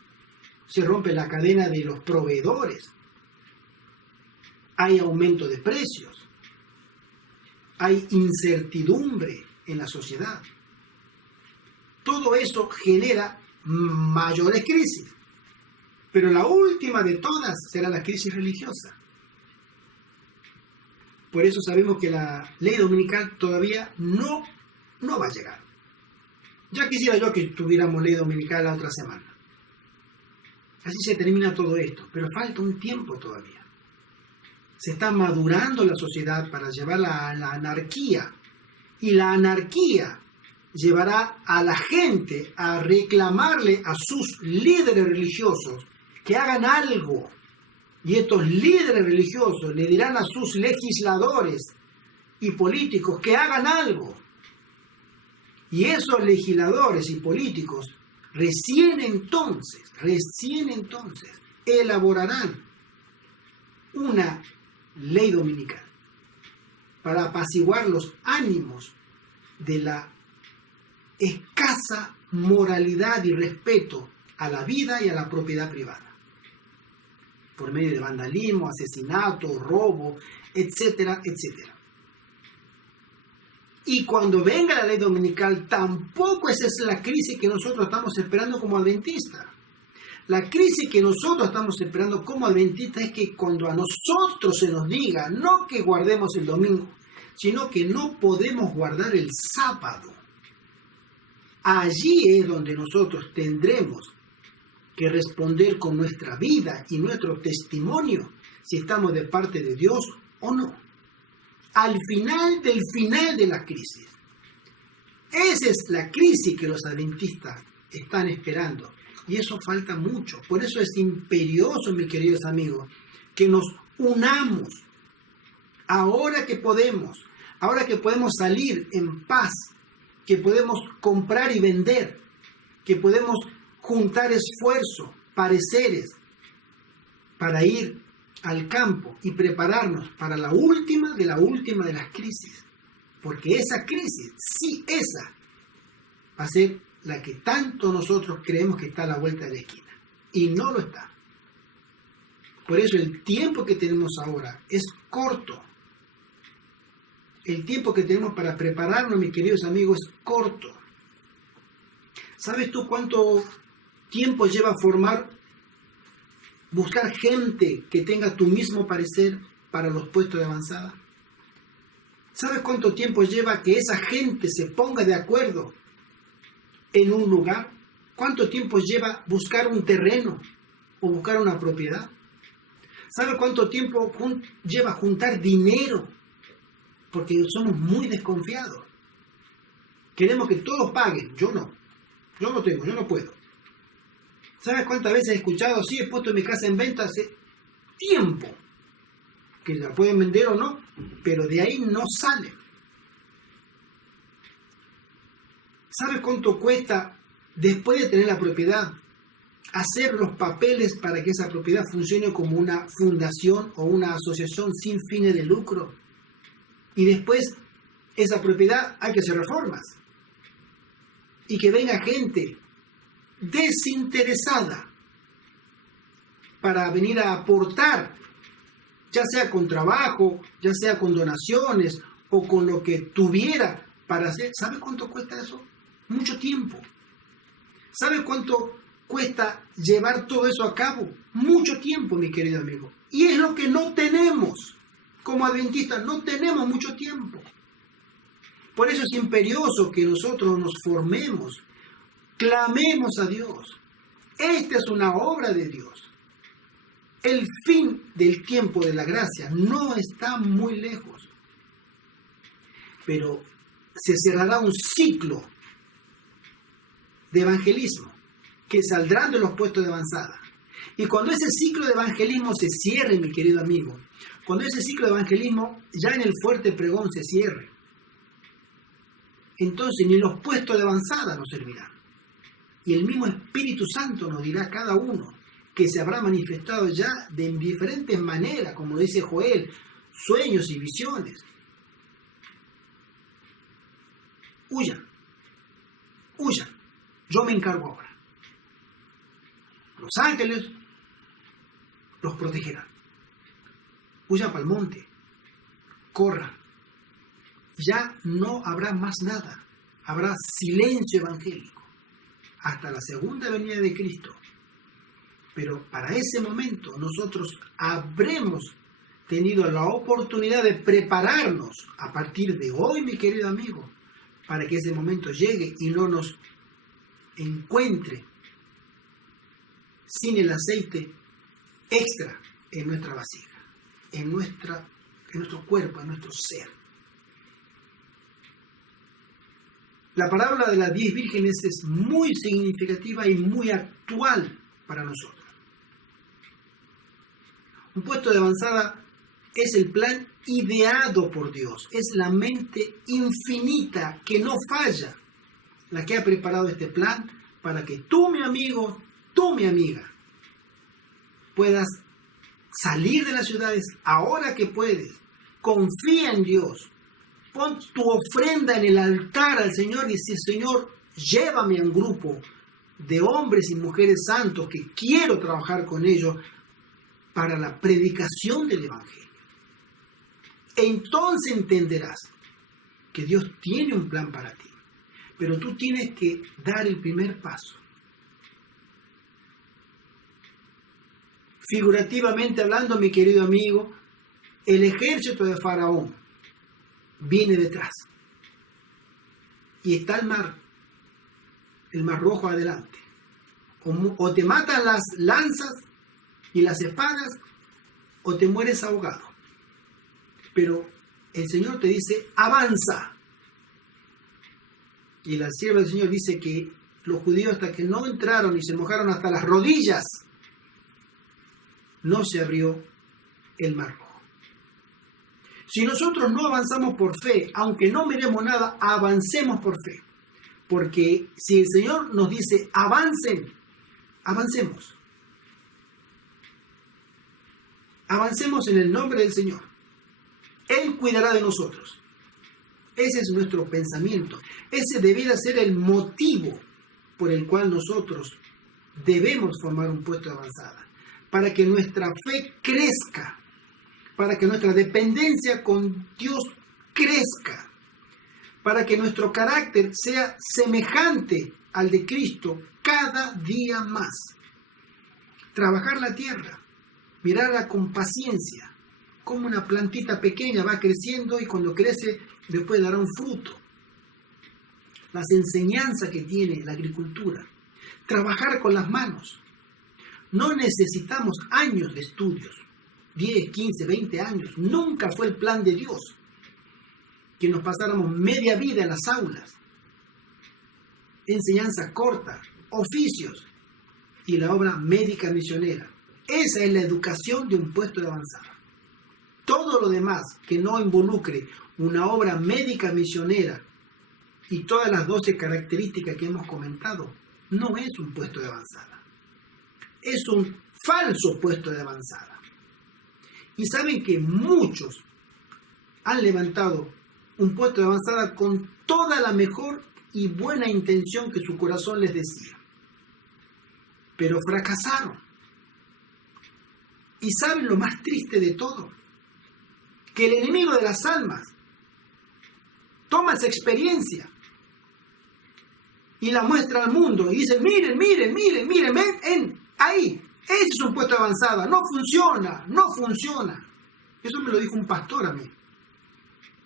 Se rompe la cadena de los proveedores. Hay aumento de precios. Hay incertidumbre en la sociedad. Todo eso genera mayores crisis. Pero la última de todas será la crisis religiosa. Por eso sabemos que la ley dominical todavía no va a llegar. Ya quisiera yo que tuviéramos ley dominical la otra semana. Así se termina todo esto, pero falta un tiempo todavía. Se está madurando la sociedad para llevarla a la anarquía. Y la anarquía llevará a la gente a reclamarle a sus líderes religiosos que hagan algo. Y estos líderes religiosos le dirán a sus legisladores y políticos que hagan algo. Y esos legisladores y políticos recién entonces elaborarán una ley dominical para apaciguar los ánimos de la escasa moralidad y respeto a la vida y a la propiedad privada, por medio de vandalismo, asesinato, robo, etcétera, etcétera. Y cuando venga la ley dominical, tampoco esa es la crisis que nosotros estamos esperando como adventistas. La crisis que nosotros estamos esperando como adventistas es que cuando a nosotros se nos diga, no que guardemos el domingo, sino que no podemos guardar el sábado. Allí es donde nosotros tendremos que responder con nuestra vida y nuestro testimonio si estamos de parte de Dios o no. Al final de la crisis. Esa es la crisis que los adventistas están esperando. Y eso falta mucho. Por eso es imperioso, mis queridos amigos, que nos unamos ahora que podemos salir en paz, que podemos comprar y vender, que podemos juntar esfuerzo, pareceres, para ir al campo y prepararnos para la última de las crisis. Porque esa crisis, sí, esa va a ser la que tanto nosotros creemos que está a la vuelta de la esquina. Y no lo está. Por eso el tiempo que tenemos ahora es corto. El tiempo que tenemos para prepararnos, mis queridos amigos, es corto. ¿Sabes tú cuánto tiempo lleva buscar gente que tenga tu mismo parecer para los puestos de avanzada? ¿Sabes cuánto tiempo lleva que esa gente se ponga de acuerdo en un lugar? ¿Cuánto tiempo lleva buscar un terreno o buscar una propiedad? ¿Sabes cuánto tiempo lleva juntar dinero? Porque somos muy desconfiados. Queremos que todos paguen, yo no. Yo no tengo, yo no puedo. ¿Sabes cuántas veces he escuchado? Sí, he puesto mi casa en venta hace tiempo. Que la pueden vender o no, pero de ahí no sale. ¿Sabes cuánto cuesta, después de tener la propiedad, hacer los papeles para que esa propiedad funcione como una fundación o una asociación sin fines de lucro? Y después, esa propiedad hay que hacer reformas. Y que venga gente desinteresada para venir a aportar, ya sea con trabajo, ya sea con donaciones o con lo que tuviera para hacer. ¿Sabe cuánto cuesta eso? Mucho tiempo. ¿Sabe cuánto cuesta llevar todo eso a cabo? Mucho tiempo, mi querido amigo. Y es lo que no tenemos. Como adventistas no tenemos mucho tiempo. Por eso es imperioso que nosotros nos formemos, clamemos a Dios. Esta es una obra de Dios. El fin del tiempo de la gracia no está muy lejos. Pero se cerrará un ciclo de evangelismo que saldrán de los puestos de avanzada. Y cuando ese ciclo de evangelismo se cierre, mi querido amigo, cuando ese ciclo de evangelismo ya en el fuerte pregón se cierre, entonces ni los puestos de avanzada nos servirán. Y el mismo Espíritu Santo nos dirá a cada uno que se habrá manifestado ya de diferentes maneras, como lo dice Joel, sueños y visiones. Huyan, huyan, yo me encargo ahora. Los ángeles los protegerán. Huyan para el monte, corran. Ya no habrá más nada, habrá silencio evangélico hasta la segunda venida de Cristo. Pero para ese momento nosotros habremos tenido la oportunidad de prepararnos a partir de hoy, mi querido amigo, para que ese momento llegue y no nos encuentre sin el aceite extra en nuestra vasija, en nuestro cuerpo, en nuestro ser. La parábola de las 10 vírgenes es muy significativa y muy actual para nosotros. Un puesto de avanzada es el plan ideado por Dios, es la mente infinita que no falla, la que ha preparado este plan para que tú, mi amigo, tú, mi amiga, puedas salir de las ciudades ahora que puedes. Confía en Dios. Pon tu ofrenda en el altar al Señor y dice: Señor, llévame a un grupo de hombres y mujeres santos que quiero trabajar con ellos para la predicación del Evangelio. Entonces entenderás que Dios tiene un plan para ti, pero tú tienes que dar el primer paso. Figurativamente hablando, mi querido amigo, el ejército de Faraón viene detrás y está el mar Rojo adelante. O te matan las lanzas y las espadas o te mueres ahogado. Pero el Señor te dice: avanza. Y la sierva del Señor dice que los judíos, hasta que no entraron y se mojaron hasta las rodillas, no se abrió el mar Rojo. Si nosotros no avanzamos por fe, aunque no miremos nada, avancemos por fe. Porque si el Señor nos dice avancen, avancemos. Avancemos en el nombre del Señor. Él cuidará de nosotros. Ese es nuestro pensamiento. Ese debiera ser el motivo por el cual nosotros debemos formar un puesto de avanzada. Para que nuestra fe crezca. Para que nuestra dependencia con Dios crezca. Para que nuestro carácter sea semejante al de Cristo cada día más. Trabajar la tierra. Mirarla con paciencia. Como una plantita pequeña va creciendo y cuando crece después dará un fruto. Las enseñanzas que tiene la agricultura. Trabajar con las manos. No necesitamos años de estudios. 10, 15, 20 años. Nunca fue el plan de Dios que nos pasáramos media vida en las aulas. enseñanza corta, oficios y la obra médica misionera. Esa es la educación de un puesto de avanzada. Todo lo demás que no involucre una obra médica misionera y todas las 12 características que hemos comentado, no es un puesto de avanzada. Es un falso puesto de avanzada. Y saben que muchos han levantado un puesto de avanzada con toda la mejor y buena intención que su corazón les decía. Pero fracasaron. Y saben lo más triste de todo, que el enemigo de las almas toma esa experiencia y la muestra al mundo y dice, miren, ven, ahí, ese es un puesto de avanzada, no funciona. Eso me lo dijo un pastor a mí.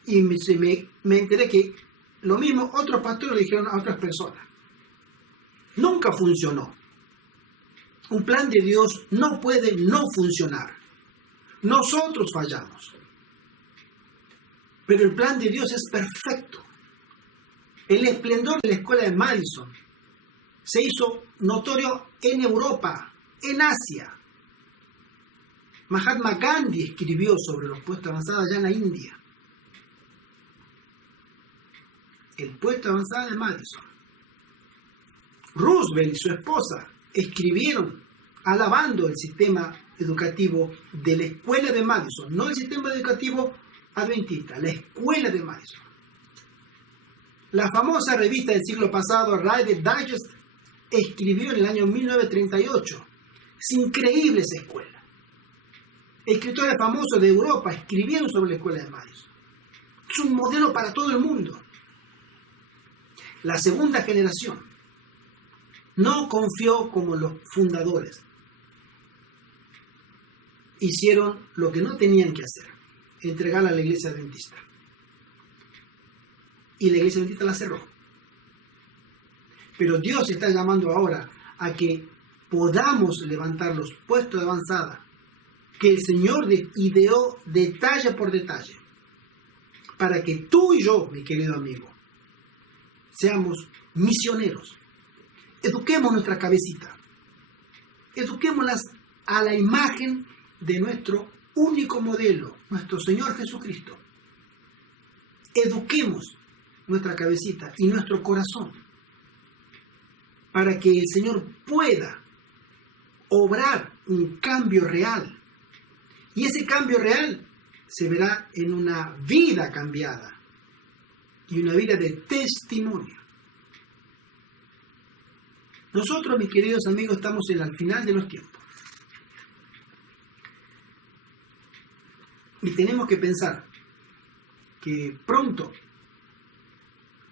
Y me enteré que lo mismo otros pastores le dijeron a otras personas. Nunca funcionó. Un plan de Dios no puede no funcionar. Nosotros fallamos. Pero el plan de Dios es perfecto. El esplendor de la escuela de Madison se hizo notorio en Europa, en Asia. Mahatma Gandhi escribió sobre los puestos avanzados allá en la India. El puesto de avanzada de Madison. Roosevelt y su esposa escribieron alabando el sistema educativo de la escuela de Madison, no el sistema educativo adventista, la escuela de Madison. La famosa revista del siglo pasado, Reader's Digest, escribió en el año 1938. Es increíble esa escuela. Escritores famosos de Europa escribieron sobre la escuela de Madison. Es un modelo para todo el mundo. La segunda generación no confió como los fundadores. Hicieron lo que no tenían que hacer, entregarla a la iglesia adventista. Y la iglesia adventista la cerró. Pero Dios está llamando ahora a que podamos levantar los puestos de avanzada que el Señor ideó detalle por detalle, para que tú y yo, mi querido amigo, seamos misioneros. Eduquemos nuestra cabecita. Eduquémoslas a la imagen de nuestro único modelo, nuestro Señor Jesucristo. Eduquemos nuestra cabecita y nuestro corazón para que el Señor pueda obrar un cambio real. Y ese cambio real se verá en una vida cambiada y una vida de testimonio. Nosotros, mis queridos amigos, estamos al final de los tiempos. Y tenemos que pensar que pronto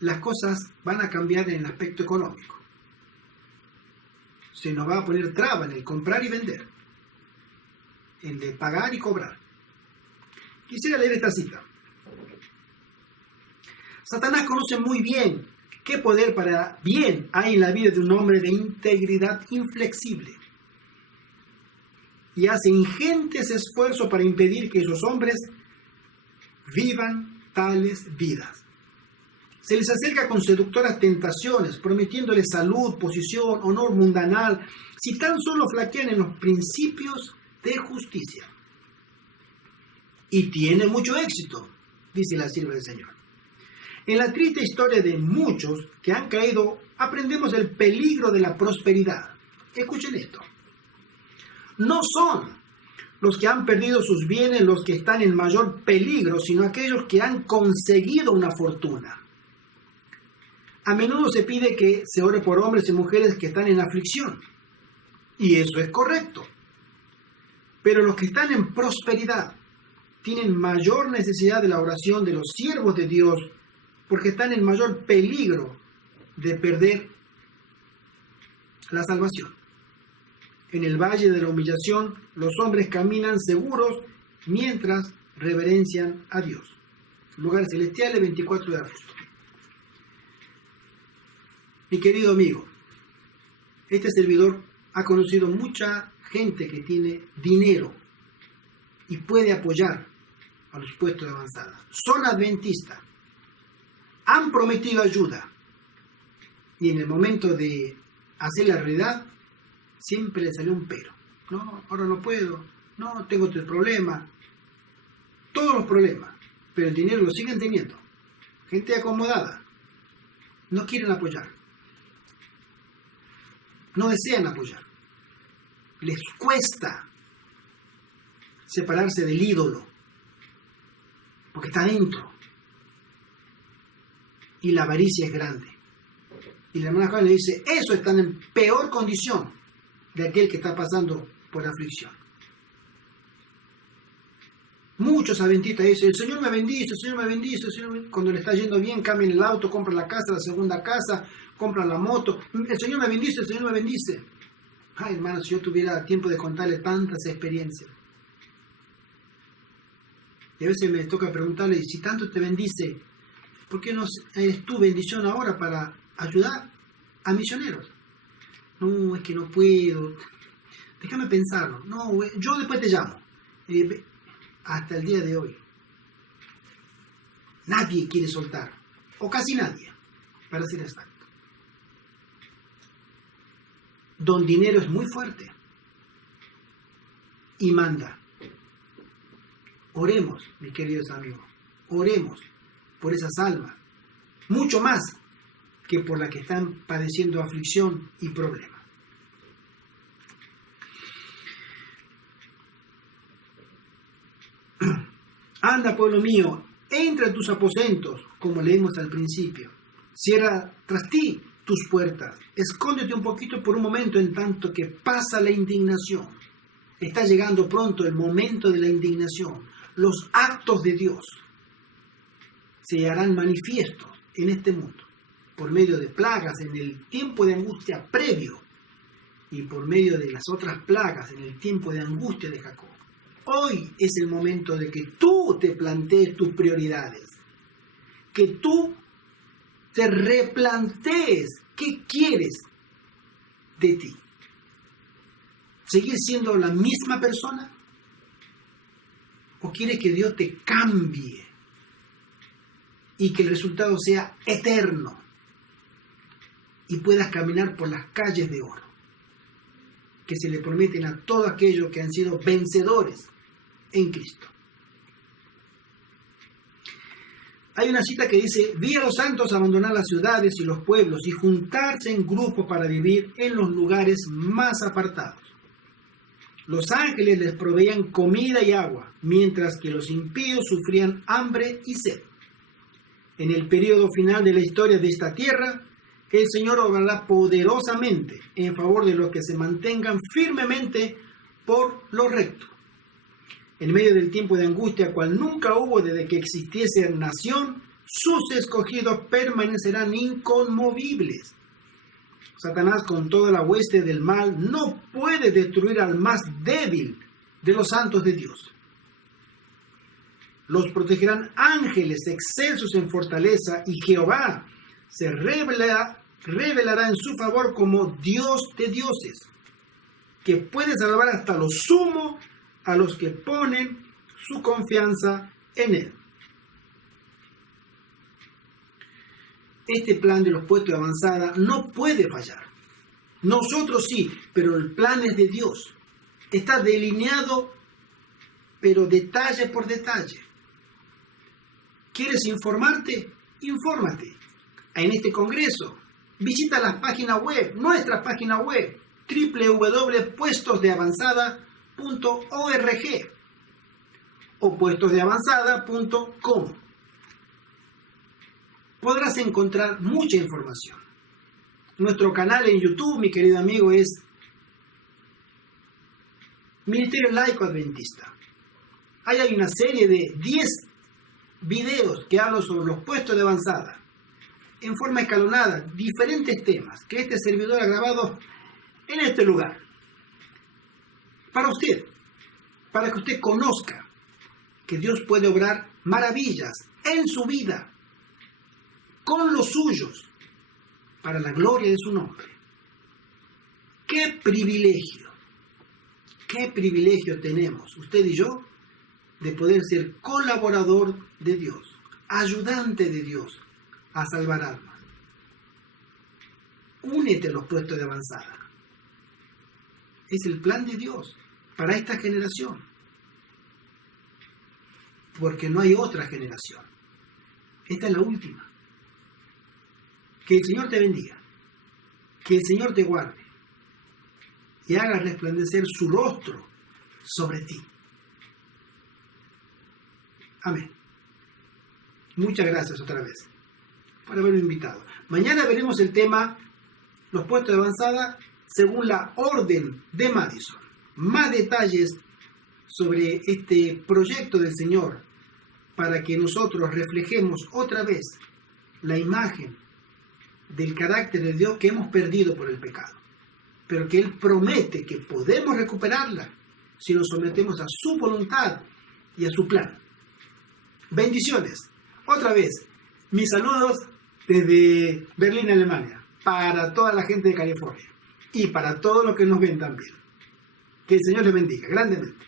las cosas van a cambiar en el aspecto económico. Se nos va a poner traba en el comprar y vender, el de pagar y cobrar. Quisiera leer esta cita. Satanás conoce muy bien qué poder para bien hay en la vida de un hombre de integridad inflexible y hace ingentes esfuerzos para impedir que esos hombres vivan tales vidas. Se les acerca con seductoras tentaciones, prometiéndoles salud, posición, honor mundanal, si tan solo flaquean en los principios de justicia. Y tiene mucho éxito, dice la sierva del Señor. En la triste historia de muchos que han caído, aprendemos el peligro de la prosperidad. Escuchen esto. No son los que han perdido sus bienes los que están en mayor peligro, sino aquellos que han conseguido una fortuna. A menudo se pide que se ore por hombres y mujeres que están en aflicción. Y eso es correcto. Pero los que están en prosperidad tienen mayor necesidad de la oración de los siervos de Dios porque están en mayor peligro de perder la salvación. En el valle de la humillación, los hombres caminan seguros mientras reverencian a Dios. Lugares Celestiales, 24 de agosto. Mi querido amigo, este servidor ha conocido mucha gente que tiene dinero y puede apoyar a los puestos de avanzada. Son adventistas, han prometido ayuda Y en el momento de hacer la realidad, siempre le salió un pero. No, ahora no puedo, no, tengo otro problema. Todos los problemas, pero el dinero lo siguen teniendo. Gente acomodada, no quieren apoyar. No desean apoyar. Les cuesta separarse del ídolo, porque está dentro. Y la avaricia es grande. Y la hermana Juana le dice, eso están en peor condición de aquel que está pasando por aflicción. Muchos adventistas dicen, el Señor me bendice, el Señor me bendice, el Señor cuando le está yendo bien, cambian el auto, compran la casa, la segunda casa, compran la moto, el Señor me bendice, el Señor me bendice. Ay, hermano, si yo tuviera tiempo de contarle tantas experiencias. Y a veces me toca preguntarle, si tanto te bendice, ¿por qué no eres tu bendición ahora para ayudar a misioneros? No, es que no puedo. Déjame pensarlo. No, yo después te llamo. Hasta el día de hoy, nadie quiere soltar, o casi nadie, para ser exacto. Don Dinero es muy fuerte y manda. Oremos, mis queridos amigos, oremos por esas almas, mucho más que por las que están padeciendo aflicción y problemas. Anda, pueblo mío, entra en tus aposentos, como leímos al principio. Cierra tras ti tus puertas. Escóndete un poquito por un momento en tanto que pasa la indignación. Está llegando pronto el momento de la indignación. Los actos de Dios se harán manifiestos en este mundo por medio de plagas en el tiempo de angustia previo y por medio de las otras plagas en el tiempo de angustia de Jacob. Hoy es el momento de que tú te plantees tus prioridades, que tú te replantees qué quieres de ti. ¿Seguir siendo la misma persona? ¿O quieres que Dios te cambie y que el resultado sea eterno y puedas caminar por las calles de oro que se le prometen a todos aquellos que han sido vencedores en Cristo? Hay una cita que dice, vi a los santos abandonar las ciudades y los pueblos y juntarse en grupos para vivir en los lugares más apartados. Los ángeles les proveían comida y agua, mientras que los impíos sufrían hambre y sed. En el periodo final de la historia de esta tierra, el Señor obrará poderosamente en favor de los que se mantengan firmemente por lo recto. En medio del tiempo de angustia, cual nunca hubo desde que existiese nación, sus escogidos permanecerán inconmovibles. Satanás, con toda la hueste del mal, no puede destruir al más débil de los santos de Dios. Los protegerán ángeles excelsos en fortaleza, y Jehová se revelará en su favor como Dios de dioses, que puede salvar hasta lo sumo a los que ponen su confianza en Él. Este plan de los puestos de avanzada no puede fallar. Nosotros sí, pero el plan es de Dios. Está delineado, pero detalle por detalle. ¿Quieres informarte? Infórmate. En este congreso, visita la página web, nuestra página web, www.puestosdeavanzada.org o puestosdeavanzada.com. Podrás encontrar mucha información. Nuestro canal en YouTube, mi querido amigo, es Ministerio Laico Adventista. Ahí hay una serie de 10 videos que hablan sobre los puestos de avanzada, en forma escalonada, diferentes temas que este servidor ha grabado en este lugar. Para usted, para que usted conozca que Dios puede obrar maravillas en su vida, con los suyos, para la gloria de su nombre. ¡Qué privilegio tenemos, usted y yo, de poder ser colaborador de Dios, ayudante de Dios a salvar almas! únete a los puestos de avanzada. Es el plan de Dios para esta generación. Porque no hay otra generación. Esta es la última. Que el Señor te bendiga. Que el Señor te guarde. Y haga resplandecer su rostro sobre ti. Amén. Muchas gracias otra vez por haberme invitado. Mañana veremos el tema, los puestos de avanzada, según la orden de Madison. Más detalles sobre este proyecto del Señor para que nosotros reflejemos otra vez la imagen del carácter de Dios que hemos perdido por el pecado, pero que Él promete que podemos recuperarla si nos sometemos a su voluntad y a su plan. Bendiciones. Otra vez, mis saludos desde Berlín, Alemania, para toda la gente de California y para todos los que nos ven también. Que el Señor les bendiga grandemente.